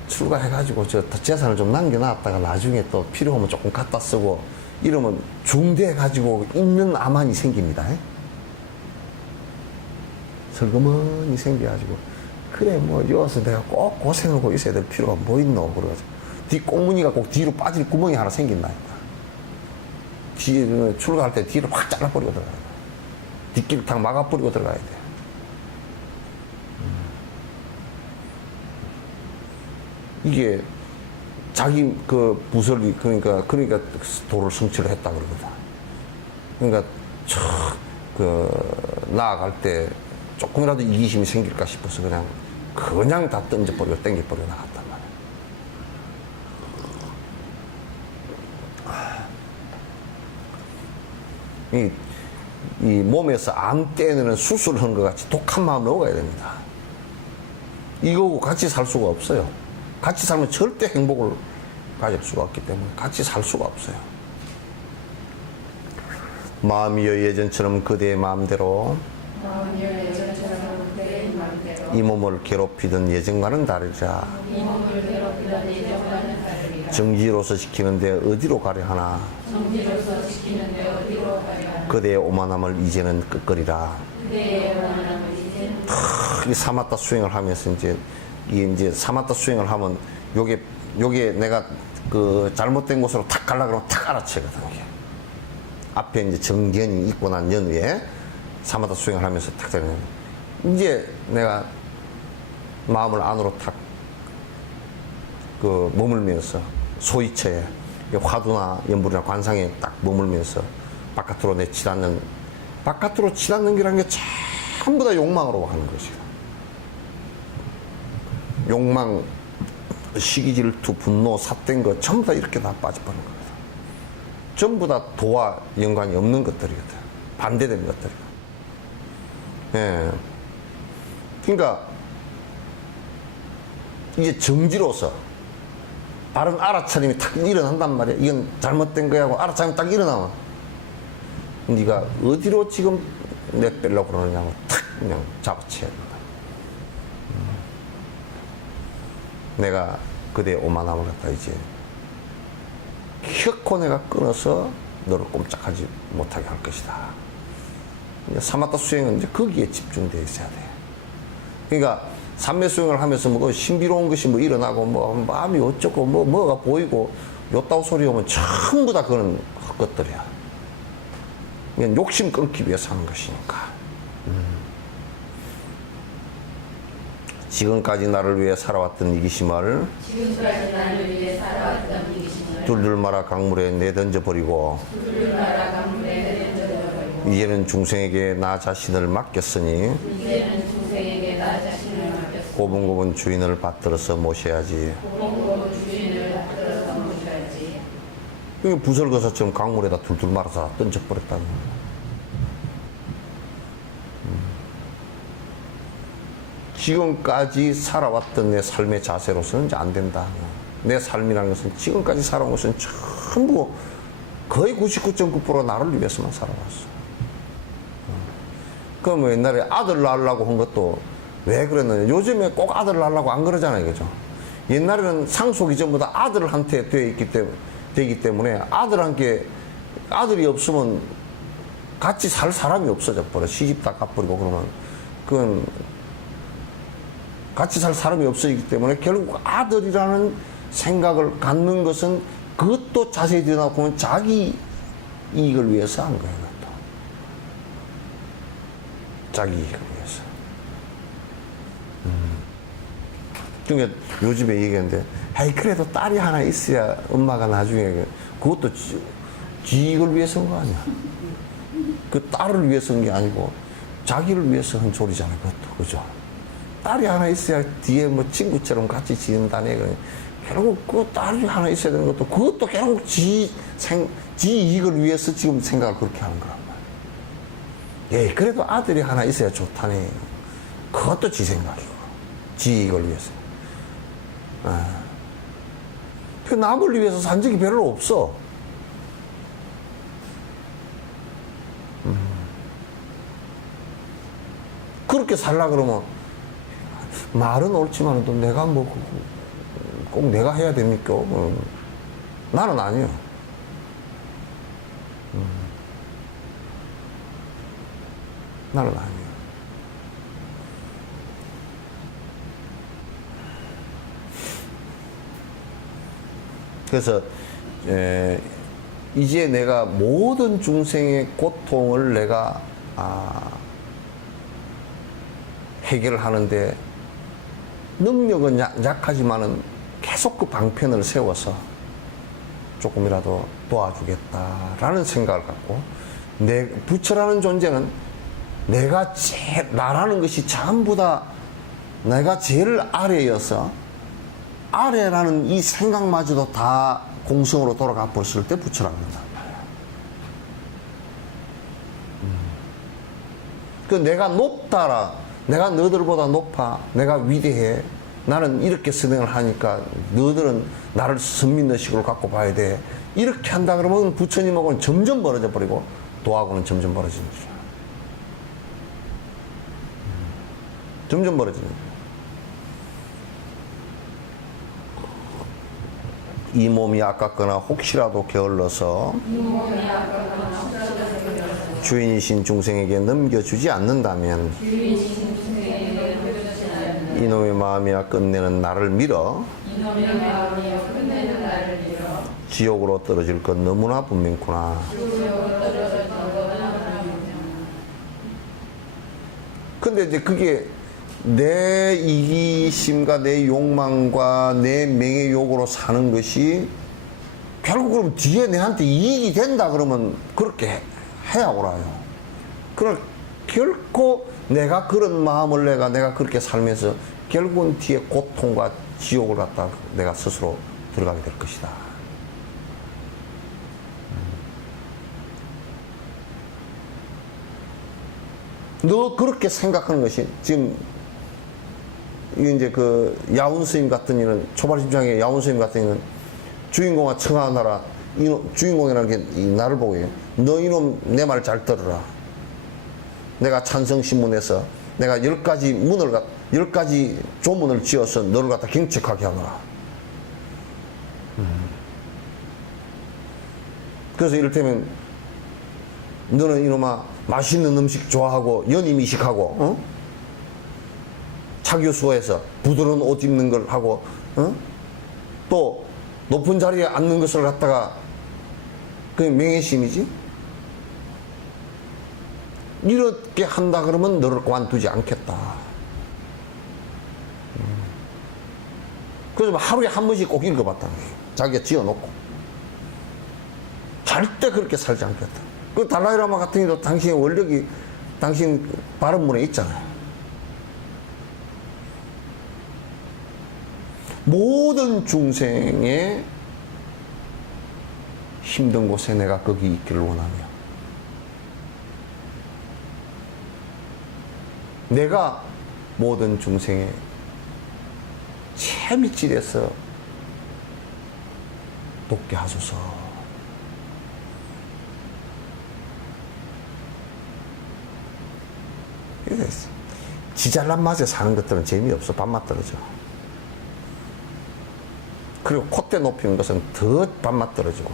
출가해가지고 저 재산을 좀 남겨놨다가 나중에 또 필요하면 조금 갖다 쓰고 이러면 중돼가지고 있는 암환이 생깁니다. 슬그머니 생겨가지고 그래 뭐 여기서 내가 꼭 고생하고 있어야 될 필요가 뭐 있노 그래가지고 뒷꽁무니가 꼭 뒤로 빠질 구멍이 하나 생긴다니까. 뒤에 출가할 때 뒤를 확 잘라버리고 들어가야 돼. 뒷길 탁 막아버리고 들어가야 돼. 이게 자기 그 부설이 그러니까 도를 성취를 했다 그러거든. 그러니까 나아갈 때 조금이라도 이기심이 생길까 싶어서 그냥 다 던져버리고 땡겨버리고 나갔단 말이야. 이 몸에서 암 떼내는 수술을 한 것 같이 독한 마음 먹어야 됩니다. 이거하고 같이 살 수가 없어요. 같이 살면 절대 행복을 가질 수가 없기 때문에 같이 살 수가 없어요. 마음이여 예전처럼 그대의 마음대로 이 몸을 괴롭히던 예전과는 다르자. 정지로서 지키는데 어디로 가려 하나. 그대의 오만함을 이제는 끄끄리라. 이 사마타 수행을 하면서 이제 사마타 수행을 하면 요게 내가 그 잘못된 곳으로 탁 가려고 그러면 탁 알아채거든요. 앞에 이제 정견이 있고 난 연후에 사마타 수행을 하면서 탁 되는 이제 내가 마음을 안으로 탁 그 머물면서 소이처에 화두나 연불이나 관상에 딱 머물면서 바깥으로 내치닫는 바깥으로 치닫는 기라는 게 전부 다 욕망으로 하는 것이다. 욕망, 시기, 질투, 분노, 삿된 거 전부 다 이렇게 다 빠져버리는 거거든. 전부 다 도와 연관이 없는 것들이거든. 반대되는 것들이거든. 예. 그러니까 이제 정지로서 바른 알아차림이 탁 일어난단 말이야. 이건 잘못된 거야 하고 알아차림이 딱 일어나면 네가 어디로 지금 내빼려고 그러느냐고 탁 그냥 잡아채야 된다. 내가 그대의 오만함을 갖다 이제 결코 내가 끊어서 너를 꼼짝하지 못하게 할 것이다. 사마타 수행은 이제 거기에 집중되어 있어야 돼. 그러니까 삼매 수행을 하면서 뭐 신비로운 것이 뭐 일어나고 뭐 마음이 어쩌고 뭐가 보이고 요따오 소리 오면 전부 다 그런 것들이야. 그냥 욕심 끊기 위해서 하는 것이니까. 지금까지 나를 위해 살아왔던 이기심을 둘둘 말아 강물에 내던져 버리고 이제는 중생에게 나 자신을 맡겼으니 고분고분 주인을 받들어서 모셔야지. 이게 부설거사처럼 강물에다 둘둘 말아서 던져버렸다는 거야. 지금까지 살아왔던 내 삶의 자세로서는 이제 안 된다. 내 삶이라는 것은 지금까지 살아온 것은 전부 거의 99.9% 나를 위해서만 살아왔어. 그럼 옛날에 아들 낳으려고 한 것도 왜 그랬느냐. 요즘에 꼭 아들 낳으려고 안 그러잖아요. 그죠? 옛날에는 상속이 전부 다 아들한테 되기 때문에 아들이 없으면 같이 살 사람이 없어져 버려. 시집 다 갚버리고 그러면 그건 같이 살 사람이 없어지기 때문에 결국 아들이라는 생각을 갖는 것은 그것도 자세히 들여다보면 자기 이익을 위해서 한 거예요. 그것도. 자기 이익을 위해서. 그러니까 요즘에 얘기하는데 그래도 딸이 하나 있어야 엄마가 나중에 그것도 지 이익을 위해서 한 거 아니야. 그 딸을 위해서 한 게 아니고 자기를 위해서 한 소리잖아요. 그것도. 그죠? 딸이 하나 있어야 뒤에 뭐 친구처럼 같이 지낸다네. 결국 그 딸이 하나 있어야 되는 것도 그것도 결국 지 이익을 위해서 지금 생각을 그렇게 하는 거란 말이야. 예, 그래도 아들이 하나 있어야 좋다네. 그것도 지 생각이고, 지 이익을 위해서. 그 남을 위해서 산 적이 별로 없어. 그렇게 살라 그러면 말은 옳지만 또 내가 뭐 꼭 내가 해야 됩니까? 나는 아니요. 나는 아니요. 그래서 이제 내가 모든 중생의 고통을 내가 해결을 하는데 능력은 약하지만은 계속 그 방편을 세워서 조금이라도 도와주겠다라는 생각을 갖고 내 부처라는 존재는 내가 제일 나라는 것이 전부 다 내가 제일 아래여서 아래라는 이 생각마저도 다 공성으로 돌아가 버렸을 때 부처라는 거다. 그 내가 높다라, 내가 너희들보다 높아, 내가 위대해, 나는 이렇게 선행을 하니까 너희들은 나를 선민의식으로 갖고 봐야 돼. 이렇게 한다 그러면 부처님하고는 점점 멀어져 버리고 도하고는 점점 멀어지는 거죠. 점점 멀어지는 거죠. 이 몸이 아깝거나 혹시라도 게을러서 주인이신 중생에게 넘겨주지 않는다면 이놈의 마음이야 끝내는 나를 밀어 지옥으로 떨어질 것 너무나 분명구나. 근데 이제 그게 내 이기심과 내 욕망과 내 명예욕으로 사는 것이 결국 그럼 뒤에 내한테 이익이 된다 그러면 그렇게 해야 옳아요. 그걸 결코 내가 그런 마음을 내가 그렇게 살면서 결국은 뒤에 고통과 지옥을 갖다 내가 스스로 들어가게 될 것이다. 너 그렇게 생각하는 것이 지금 이제 그 야운 스님 같은 이는 초발심장의 야운 스님 같은 이는 주인공아 청하나라 주인공이라는 게 나를 보고 해요. 너 이놈 내 말 잘 들어라. 내가 찬성신문에서 내가 10가지 조문을 지어서 너를 갖다 경책하게 하노라. 그래서 이를테면 너는 이놈아 맛있는 음식 좋아하고 연임이식하고 차교수에서 부드러운 옷 입는 걸 하고 또 높은 자리에 앉는 것을 갖다가 그게 명예심이지. 이렇게 한다 그러면 너를 관두지 않겠다. 그래서 하루에 한 번씩 꼭 읽어봤다는 거예요. 자기가 지어놓고 절대 그렇게 살지 않겠다. 그 달라이라마 같은 경우도 당신의 원력이 당신 발언문에 있잖아요. 모든 중생의 힘든 곳에 내가 거기 있기를 원하며 내가 모든 중생의 채밑질에서 돕게 하소서. 지 잘난 맛에 사는 것들은 재미없어. 밥맛 떨어져. 그리고 콧대 높이는 것은 더 밥맛 떨어지고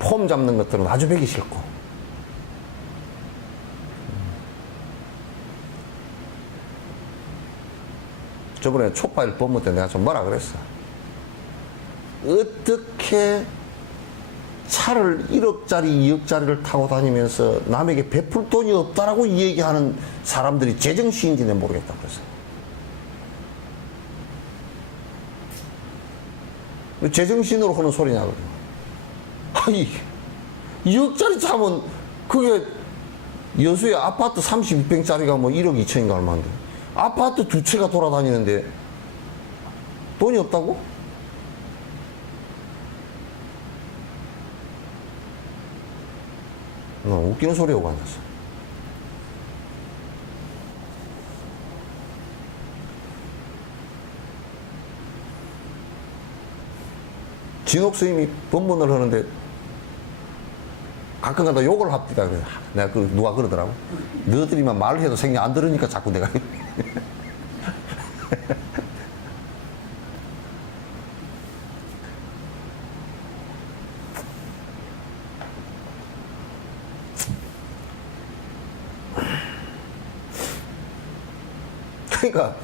폼 잡는 것들은 아주 배기 싫고 저번에 촉발 뽑을 때 내가 좀 뭐라 그랬어. 어떻게 차를 1억짜리 2억짜리를 타고 다니면서 남에게 베풀 돈이 없다라고 얘기하는 사람들이 제정신인지 내가 모르겠다 그랬어. 제정신으로 하는 소리냐고. 아니 2억짜리 차면 그게 여수에 아파트 32평짜리가 뭐 1억 2천인가 얼마인데. 아파트 두 채가 돌아다니는데 돈이 없다고? 웃기는 소리 하고 앉았어. 진옥 스님이 법문을 하는데 가끔가다 욕을 합니다. 그래. 내가 누가 그러더라고. 너희들이만 말을 해도 생각 안 들으니까 자꾸 내가. 그러니까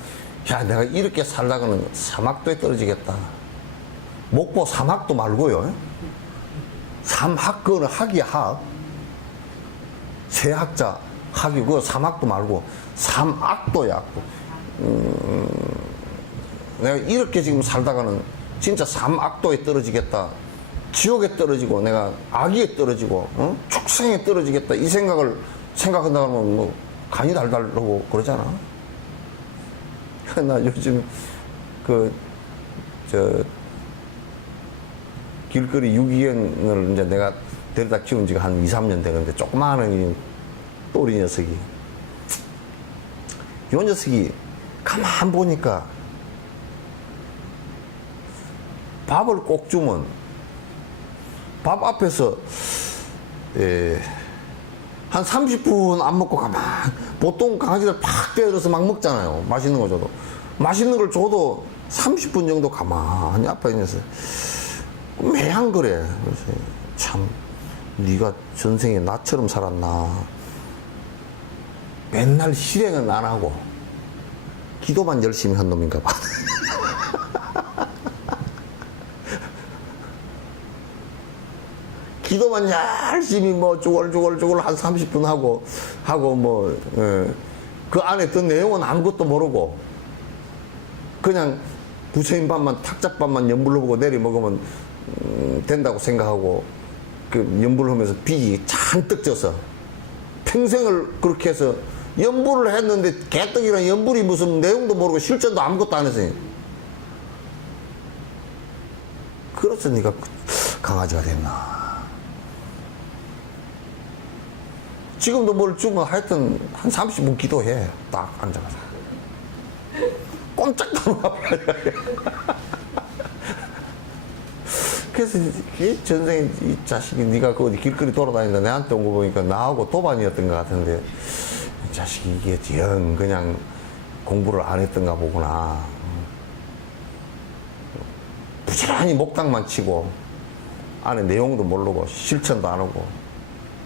야 내가 이렇게 살다가는 사막도에 떨어지겠다. 목포 사막도 말고요. 삼학거는 학이야 학. 세학자 학이 그 사막도 말고 삼악도야 악도. 내가 이렇게 지금 살다가는 진짜 삼악도에 떨어지겠다. 지옥에 떨어지고 내가 악의에 떨어지고 축생에 떨어지겠다. 이 생각을 생각한다면 뭐 간이 달달하고 그러잖아. 나 요즘 길거리 유기견을 이제 내가 데려다 키운 지가 한 2, 3년 되는데 조그마한 이 또리 녀석이 요 녀석이 가만 보니까 밥을 꼭 주면 밥 앞에서 한 30분 안 먹고 가만 보통 강아지들 팍 때려서 막 먹잖아요. 맛있는 거 줘도 맛있는 걸 줘도 30분 정도 가만히 앞에 있어서 매한 그래. 그래서 참 네가 전생에 나처럼 살았나. 맨날 실행은 안 하고 기도만 열심히 한 놈인가 봐. 기도만 열심히 뭐 쭈글쭈글 한 30분 하고 뭐 그 안에 든 내용은 아무것도 모르고 그냥 부처님 밥만 탁자밥만 연불로 보고 내리 먹으면 된다고 생각하고 그 연불을 하면서 빚이 잔뜩 져서 평생을 그렇게 해서 연불을 했는데 개떡이랑 연불이 무슨 내용도 모르고 실전도 아무것도 안 했어요. 그래서 네가 강아지가 됐나. 지금도 뭘 주면 하여튼 한 30분 기도해. 딱 앉아가서. 꼼짝도 안 하고. 그래서 이 전생에 이 자식이 네가 그 어디 길거리 돌아다니다 내한테 온 거 보니까 나하고 도반이었던 것 같은데 이 자식이 이게 영 그냥 공부를 안 했던가 보구나. 부지런히 목탁만 치고 안에 내용도 모르고 실천도 안 하고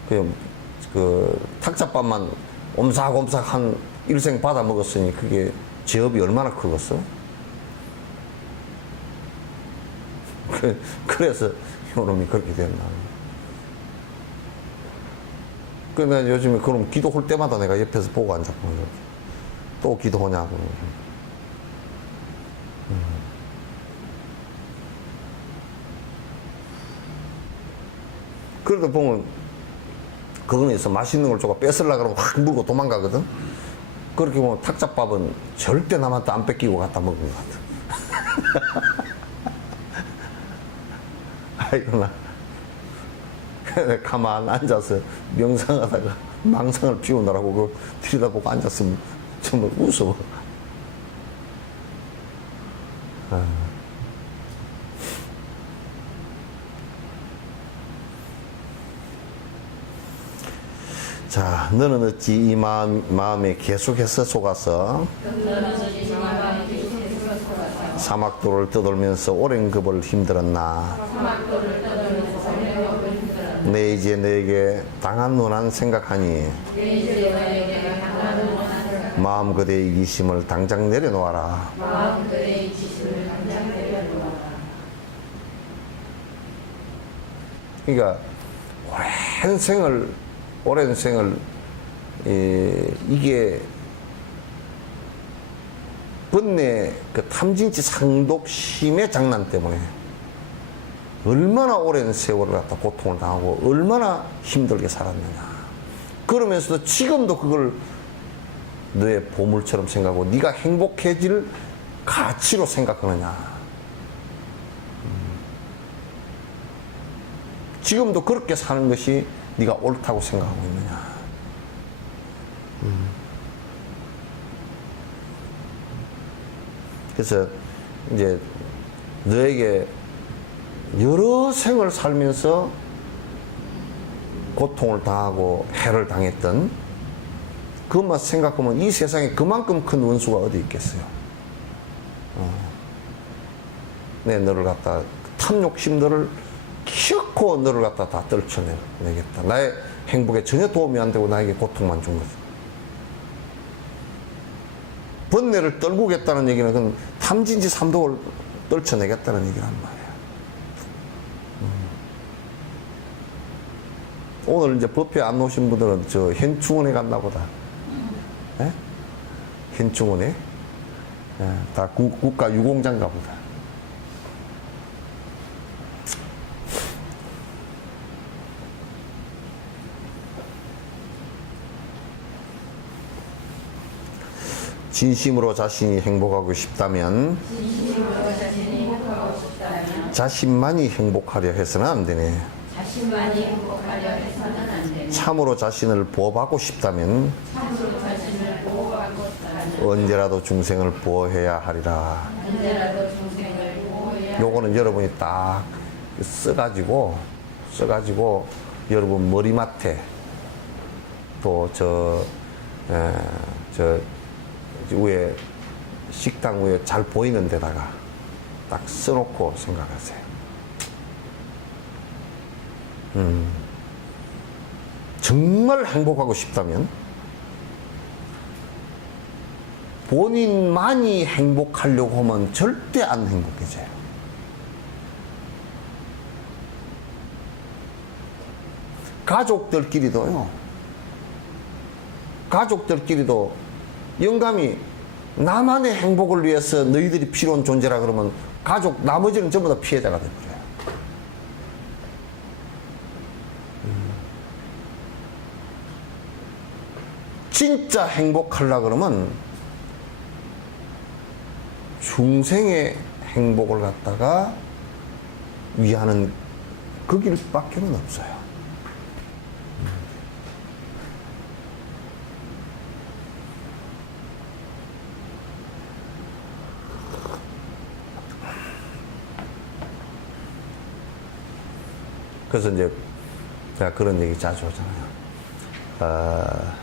그 탁자밥만 옴삭옴삭 한 일생 받아 먹었으니 그게 제업이 얼마나 크겠어? 그래서 요놈이 그렇게 됐나. 그래서 요즘에 그럼 기도할 때마다 내가 옆에서 보고 앉았거든. 또 기도하냐고. 그러다 보면 그거는 있어. 맛있는 걸 줘가 뺏으려고 그러면 확 물고 도망가거든. 그렇게 보면 탁자밥은 절대 남한테 안 뺏기고 갖다 먹은 것 같아. 아이고 나 가만 앉아서 명상하다가 망상을 피우느라고 그걸 들여다보고 앉았으면 정말 무서워. 자, 너는 어찌 이 마음에 계속해서 속아서 사막도를 떠돌면서 오랜 급을 힘들었나. 내 이제 너에게 당한 논한 생각하니 마음 그대의 이기심을 당장 내려놓아라. 그러니까 오랜 생을 이게 번뇌 그 탐진치 상독심의 장난 때문에 얼마나 오랜 세월을 갖다 고통을 당하고 얼마나 힘들게 살았느냐. 그러면서도 지금도 그걸 너의 보물처럼 생각하고 네가 행복해질 가치로 생각하느냐. 지금도 그렇게 사는 것이 네가 옳다고 생각하고 있느냐. 그래서 이제 너에게 여러 생을 살면서 고통을 당하고 해를 당했던 그것만 생각하면 이 세상에 그만큼 큰 원수가 어디 있겠어요. 내 너를 갖다 탐욕심들을 키웠고 너를 갖다 다 떨쳐내겠다. 나의 행복에 전혀 도움이 안 되고 나에게 고통만 준 거죠. 번뇌를 떨구겠다는 얘기는 그건 탐진지 삼독을 떨쳐내겠다는 얘기란 말이야. 오늘 이제 법회 안 오신 분들은 저 현충원에 갔나 보다. 예? 현충원에? 예, 다 국가 유공자인가 보다. 진심으로 자신이 행복하고 싶다면 자신만이 행복하려 해서는 안 되네. 자신만이 행복하려 해서는 안 되네. 참으로 자신을 보호하고 싶다면 참으로 자신을 보호하고 싶다면 언제라도 중생을 보호해야 하리라. 언제라도 중생을 보호해야. 요거는 여러분이 딱 써가지고 여러분 머리맡에 또 저 위에 식당 위에 잘 보이는 데다가 딱 써놓고 생각하세요. 정말 행복하고 싶다면 본인만이 행복하려고 하면 절대 안 행복해져요. 가족들끼리도 영감이 나만의 행복을 위해서 너희들이 필요한 존재라 그러면 가족 나머지는 전부 다 피해자가 돼버려요. 진짜 행복하려고 그러면 중생의 행복을 갖다가 위하는 그 길밖에는 없어요. 그래서 이제 제가 그런 얘기 자주 하잖아요.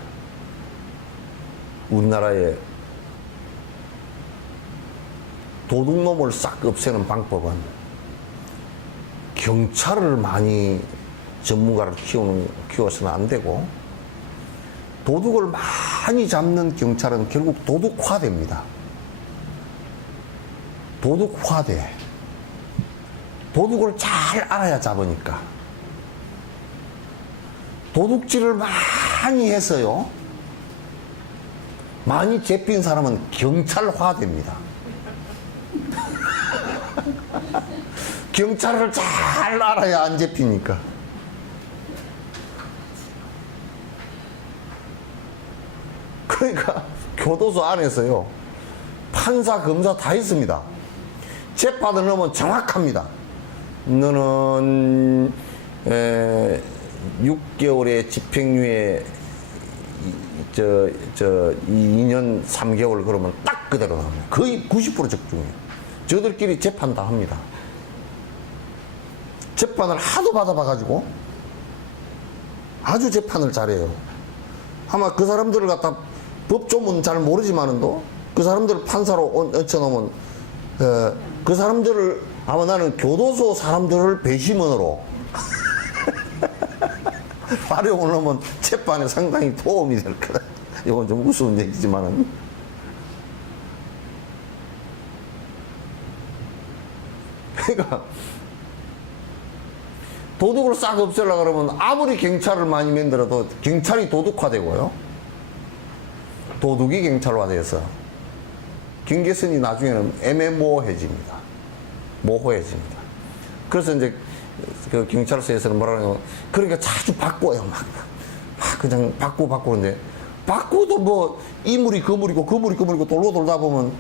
우리나라에 도둑놈을 싹 없애는 방법은 경찰을 많이 전문가를 키워서는 안 되고, 도둑을 많이 잡는 경찰은 결국 도둑화됩니다. 도둑화돼. 도둑을 잘 알아야 잡으니까. 도둑질을 많이 해서요, 많이 잡힌 사람은 경찰화됩니다. 경찰을 잘 알아야 안 잡히니까. 그러니까 교도소 안에서요, 판사, 검사 다 있습니다. 재판을 넣으면 정확합니다. 너는 6개월의 집행유예 2년 3개월 그러면 딱 그대로 나옵니다. 거의 90% 적중이에요. 저들끼리 재판 다 합니다. 재판을 하도 받아봐가지고 아주 재판을 잘해요. 아마 그 사람들을 갖다 법조문 잘 모르지만은도 그 사람들을 판사로 얹혀놓으면 그 사람들을 아마 나는 교도소 사람들을 배심원으로 활용을 하면 재판에 상당히 도움이 될 거다. 이건 좀 우스운 얘기지만은. 그러니까 도둑을 싹 없애려고 그러면 아무리 경찰을 많이 만들어도 경찰이 도둑화되고요, 도둑이 경찰화돼서 경계선이 나중에는 애매모호해집니다. 모호해집니다. 그래서 이제 그 경찰서에서는 뭐라 그러냐면, 그러니까 자주 바꿔요. 막 그냥 바꾸는데 바꾸도 뭐 이물이 그물이고 그물이 그물이고 돌고 돌다 보면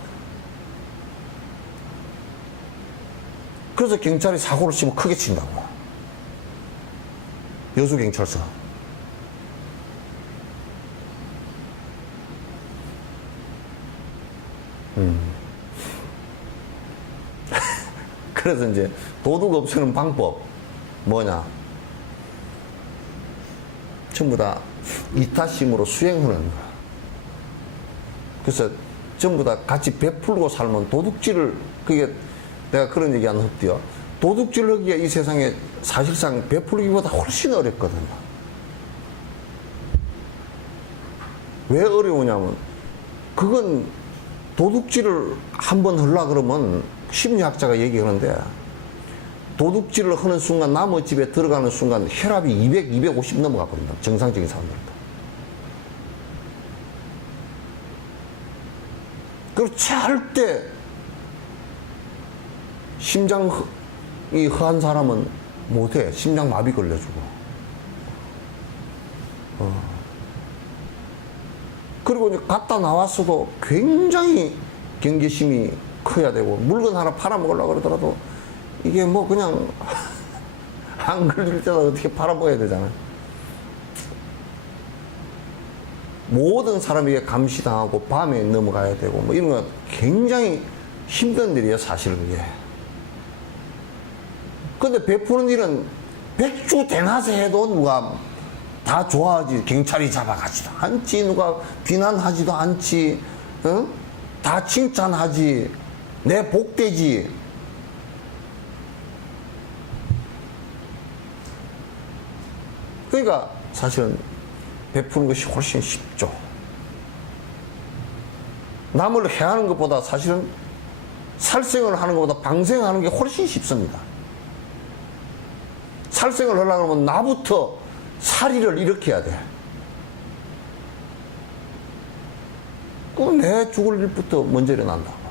그래서 경찰이 사고를 치면 크게 친다고. 여수경찰서. 그래서 이제 도둑 없애는 방법 뭐냐? 전부 다 이타심으로 수행하는 거야. 그래서 전부 다 같이 베풀고 살면 도둑질을, 그게 내가 그런 얘기 안 했대요. 도둑질 하기가 이 세상에 사실상 베풀기보다 훨씬 어렵거든요. 왜 어려우냐면 그건 도둑질을 한번 하려 그러면 심리학자가 얘기하는데 도둑질을 하는 순간 남의 집에 들어가는 순간 혈압이 200, 250 넘어가 버린다. 정상적인 사람들도. 그리고 절대 심장이 허한 사람은 못해. 심장마비 걸려주고. 그리고 이제 갔다 나왔어도 굉장히 경계심이 커야 되고, 물건 하나 팔아먹으려고 그러더라도 이게 뭐 그냥 안 걸릴 때도 어떻게 팔아먹어야 되잖아요. 모든 사람에게 감시당하고 밤에 넘어가야 되고 뭐 이런 거 굉장히 힘든 일이에요, 사실 그게. 근데 베푸는 일은 백주 대낮에 해도 누가 다 좋아하지. 경찰이 잡아가지도 않지, 누가 비난하지도 않지, 어? 다 칭찬하지, 내 복되지. 그러니까 사실은 베푸는 것이 훨씬 쉽죠. 남을 해하는 것보다 사실은 살생을 하는 것보다 방생하는 게 훨씬 쉽습니다. 살생을 하려고 하면 나부터 살이를 일으켜야 돼. 그럼 내 죽을 일부터 먼저 일어난다고.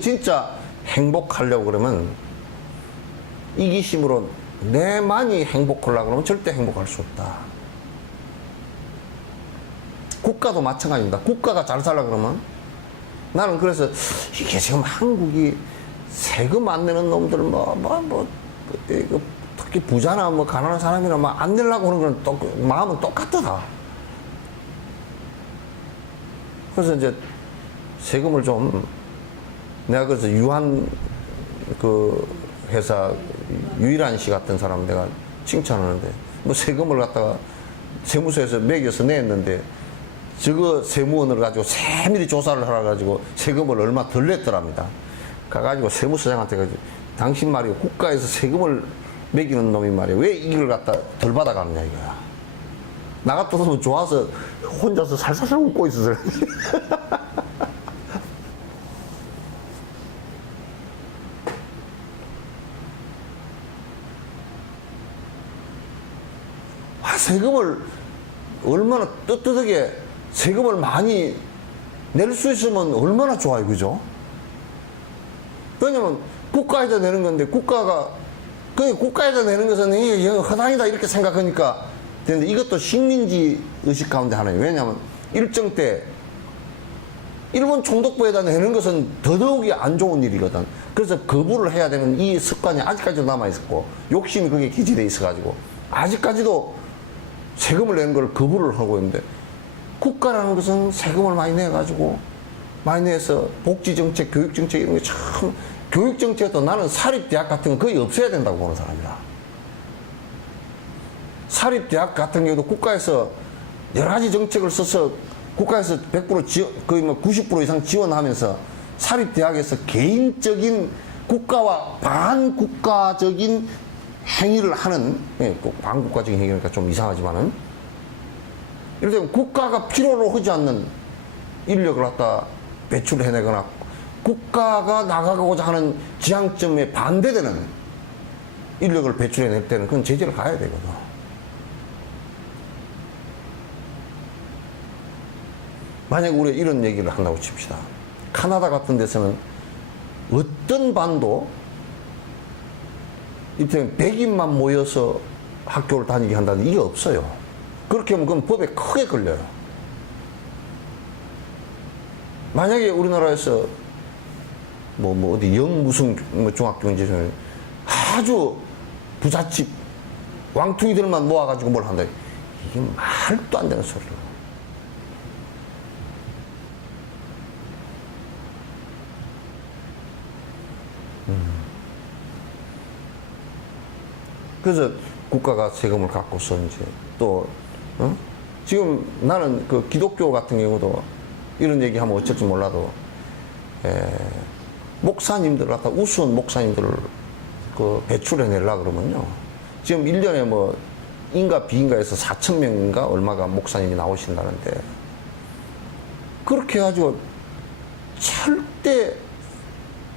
진짜 행복하려고 그러면 이기심으로 내만이 행복하려고 그러면 절대 행복할 수 없다. 국가도 마찬가지입니다. 국가가 잘 살려고 그러면, 나는 그래서 이게 지금 한국이 세금 안 내는 놈들 특히 부자나 뭐 가난한 사람이나 막 안 내려고 하는 건 마음은 똑같더라. 그래서 이제 세금을 좀, 내가 그래서 그 회사 유일한 씨 같은 사람 내가 칭찬하는데, 뭐 세금을 갖다가 세무서에서 매겨서 냈는데 저거 세무원을 가지고 세밀히 조사를 하라 가지고 세금을 얼마 덜 냈더랍니다. 가가지고 세무서장한테 가지고 당신 말이야, 국가에서 세금을 매기는 놈이 말이야, 왜 이걸 갖다 덜 받아가느냐 이거야. 나 같아서 좋아서 혼자서 살살살 웃고 있었어요. 세금을 얼마나 떳떳하게 세금을 많이 낼 수 있으면 얼마나 좋아요, 그죠? 왜냐면 국가에다 내는 건데, 국가에다 내는 것은 이게 허당이다 이렇게 생각하니까 되는데, 이것도 식민지 의식 가운데 하나예요. 왜냐면 일정 때 일본 총독부에다 내는 것은 더더욱이 안 좋은 일이거든. 그래서 거부를 해야 되는 이 습관이 아직까지도 남아있었고, 욕심이 그게 기지돼 있어가지고 아직까지도 세금을 내는 걸 거부를 하고 있는데, 국가라는 것은 세금을 많이 내가지고 많이 내서 복지정책, 교육정책 이런 게 참, 교육정책도 나는 사립대학 같은 거 거의 없애야 된다고 보는 사람이라. 사립대학 같은 경우도 국가에서 여러 가지 정책을 써서 국가에서 100% 지원, 거의 뭐 90% 이상 지원하면서 사립대학에서 개인적인 국가와 반국가적인 행위를 하는, 꼭 반국가적인 행위니까 좀 이상하지만은, 이럴 때 국가가 필요로 하지 않는 인력을 갖다 배출해내거나 국가가 나가고자 하는 지향점에 반대되는 인력을 배출해낼 때는 그건 제재를 가야 되거든. 만약에 우리가 이런 얘기를 한다고 칩시다. 카나다 같은 데서는 어떤 반도 이때 100인만 모여서 학교를 다니게 한다는 이게 없어요. 그렇게 하면 그건 법에 크게 걸려요. 만약에 우리나라에서 뭐 어디 무슨 중학교 이제 아주 부잣집 왕퉁이들만 모아가지고 뭘 한다. 이게 말도 안 되는 소리로. 그래서 국가가 세금을 갖고서 이제 또, 지금 나는 그 기독교 같은 경우도 이런 얘기 하면 어쩔지 몰라도, 목사님들 갖다 우스운 목사님들을 그 배출해 내려고 그러면요. 지금 1년에 뭐 인가 비인가에서 4,000명인가 얼마가 목사님이 나오신다는데 그렇게 해가지고 절대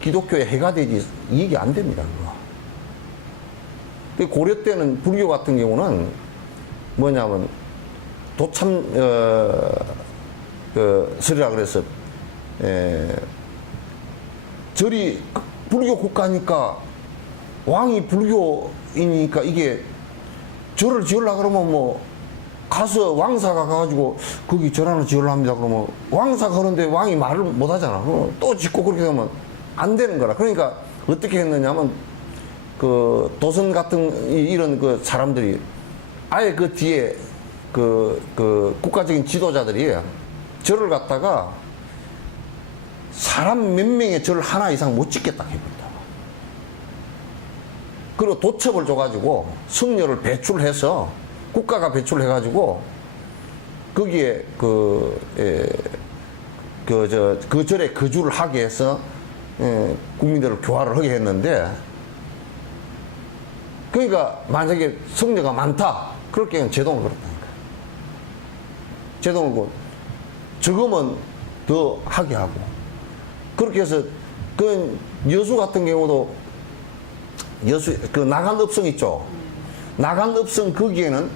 기독교에 해가 되지 이익이 안 됩니다. 그거. 고려 때는 불교 같은 경우는 뭐냐면 도참 그 설이라 그래서 절이 불교 국가니까 왕이 불교이니까 이게 절을 지으려고 그러면 뭐 가서 왕사가 가가지고 거기 절 하나 지으려 합니다. 그러면 왕사가 그런데 왕이 말을 못 하잖아. 또 짓고 그렇게 되면 안 되는 거라. 그러니까 어떻게 했느냐면 그 도선 같은 이런 그 사람들이 아예 그 뒤에 그 국가적인 지도자들이 절을 갖다가 사람 몇 명의 절을 하나 이상 못 짓겠다 해버린다. 그리고 도첩을 줘가지고 승려를 배출해서 국가가 배출해가지고 거기에 그 절에 거주를 하게 해서 국민들을 교화를 하게 했는데 그러니까 만약에 승려가 많다 그렇게 제동을 걸었다니까. 제동을 적으면 더 하게 하고 그렇게 해서 그 여수 같은 경우도 여수 그 나간읍성 있죠. 나간읍성 거기에는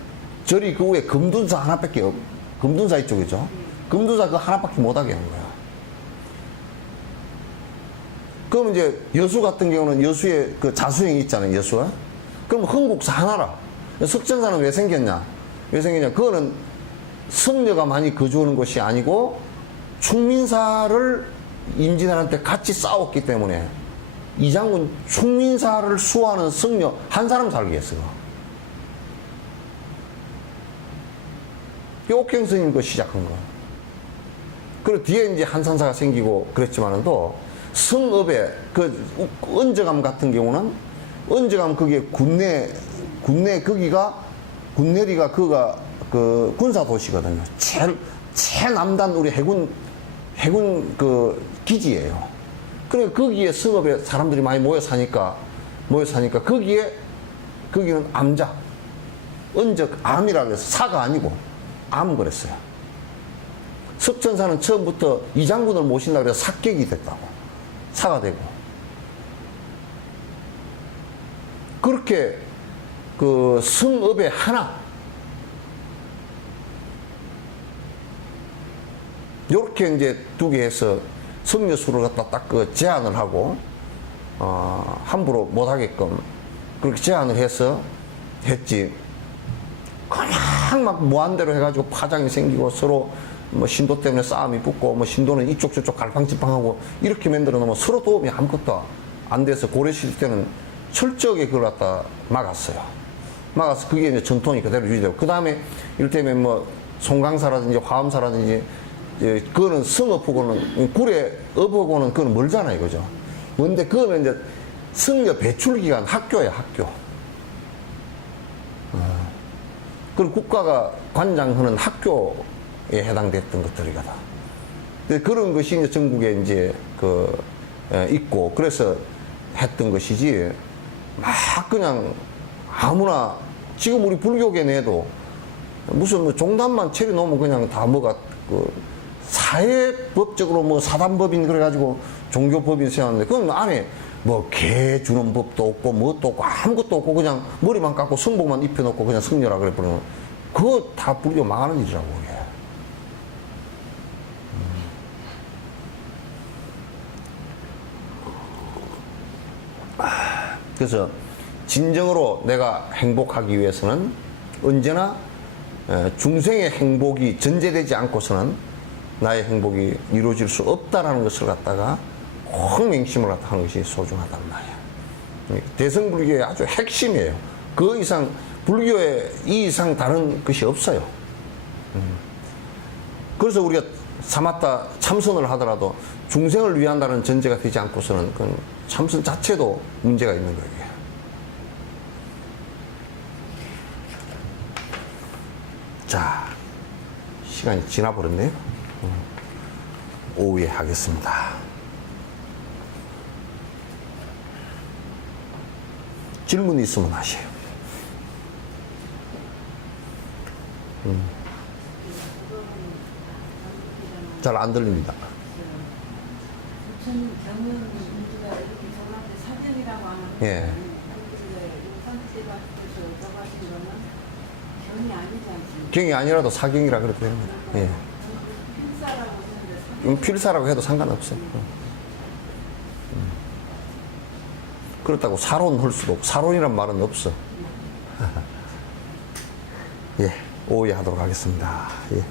절이 그 위에 금둔사 하나밖에 금둔사 이쪽이죠. 금둔사 그 하나밖에 못하게 한 거야. 그럼 이제 여수 같은 경우는 여수에 그 자수형이 있잖아요. 여수가. 그럼 흥국사 하나라. 석전사는 왜 생겼냐? 왜 생겼냐? 그거는 승려가 많이 거주하는 곳이 아니고 충민사를 임진왜란 같이 싸웠기 때문에 이장군 충민사를 수호하는 승려 한 사람 살게 했어요. 옥경 스님 거 시작한 거. 그리고 뒤에 이제 한산사가 생기고 그랬지만도 성읍에 그 은저감 같은 경우는 은저감 그게 군내 거기가 군내리가 그가 그 군사 도시거든요. 제일 남단 우리 해군 그 기지예요. 그래 거기에 성읍에 사람들이 많이 모여 사니까 거기는 암자 은적 암이라 그래서 사가 아니고 암 그랬어요. 석천사는 처음부터 이장군을 모신다 그래서 사객이 됐다고 사가 되고 그렇게 그 성읍에 하나 요렇게 이제 두 개 해서 성녀수를 갖다 딱 그 제한을 하고 함부로 못하게끔 그렇게 제한을 해서 했지. 그냥 막 무한대로 해가지고 파장이 생기고 서로 뭐 신도 때문에 싸움이 붙고 뭐 신도는 이쪽 저쪽 갈팡질팡하고 이렇게 만들어 놓으면 서로 도움이 아무것도 안 돼서 고려시대 때는 철저하게 그걸 갖다 막았어요. 막아서 그게 이제 전통이 그대로 유지되고 그 다음에 이를테면 뭐 송강사라든지 화엄사라든지 그거는 성읍하고는 굴의 읍하고는 그건 멀잖아요, 그죠? 근데 그거는 이제 승려 배출 기간 학교예요, 학교. 그리고 국가가 관장하는 학교에 해당됐던 것들이거든. 근데 그런 것이 이제 전국에 이제 있고 그래서 했던 것이지 막 그냥 아무나 지금 우리 불교계 내도 무슨 뭐 종단만 차려 놓으면 그냥 다 뭐가 사회법적으로 뭐 사단법인 그래가지고 종교법인 세웠는데 그건 안에 뭐 개 주는 법도 없고 뭣도 없고 아무것도 없고 그냥 머리만 깎고 성복만 입혀놓고 그냥 승려라 그래 버리면 그거 다 불교 망하는 일이라고 그게. 그래서 진정으로 내가 행복하기 위해서는 언제나 중생의 행복이 전제되지 않고서는 나의 행복이 이루어질 수 없다라는 것을 갖다가 꼭 맹심을 갖다 하는 것이 소중하단 말이야. 대승불교의 아주 핵심이에요. 그 이상, 불교에 이 이상 다른 것이 없어요. 그래서 우리가 사마타 참선을 하더라도 중생을 위한다는 전제가 되지 않고서는 그건 참선 자체도 문제가 있는 거예요. 자, 시간이 지나버렸네요. 오후에 하겠습니다. 질문 있으면 하세요. 잘 안 들립니다. 부처님 경은 우리가 이렇게 저한테 사경이라고 하는 예. 상태가 저가신 거는 경이 아니지 않습니까? 경이 아니라도 사경이라 그래도 됩니다. 예. 필사라고 했는데 필사라고 해도 상관없어요. 그렇다고 사론 할 수도 없고, 사론이란 말은 없어. 예, 오후에 하도록 하겠습니다. 예.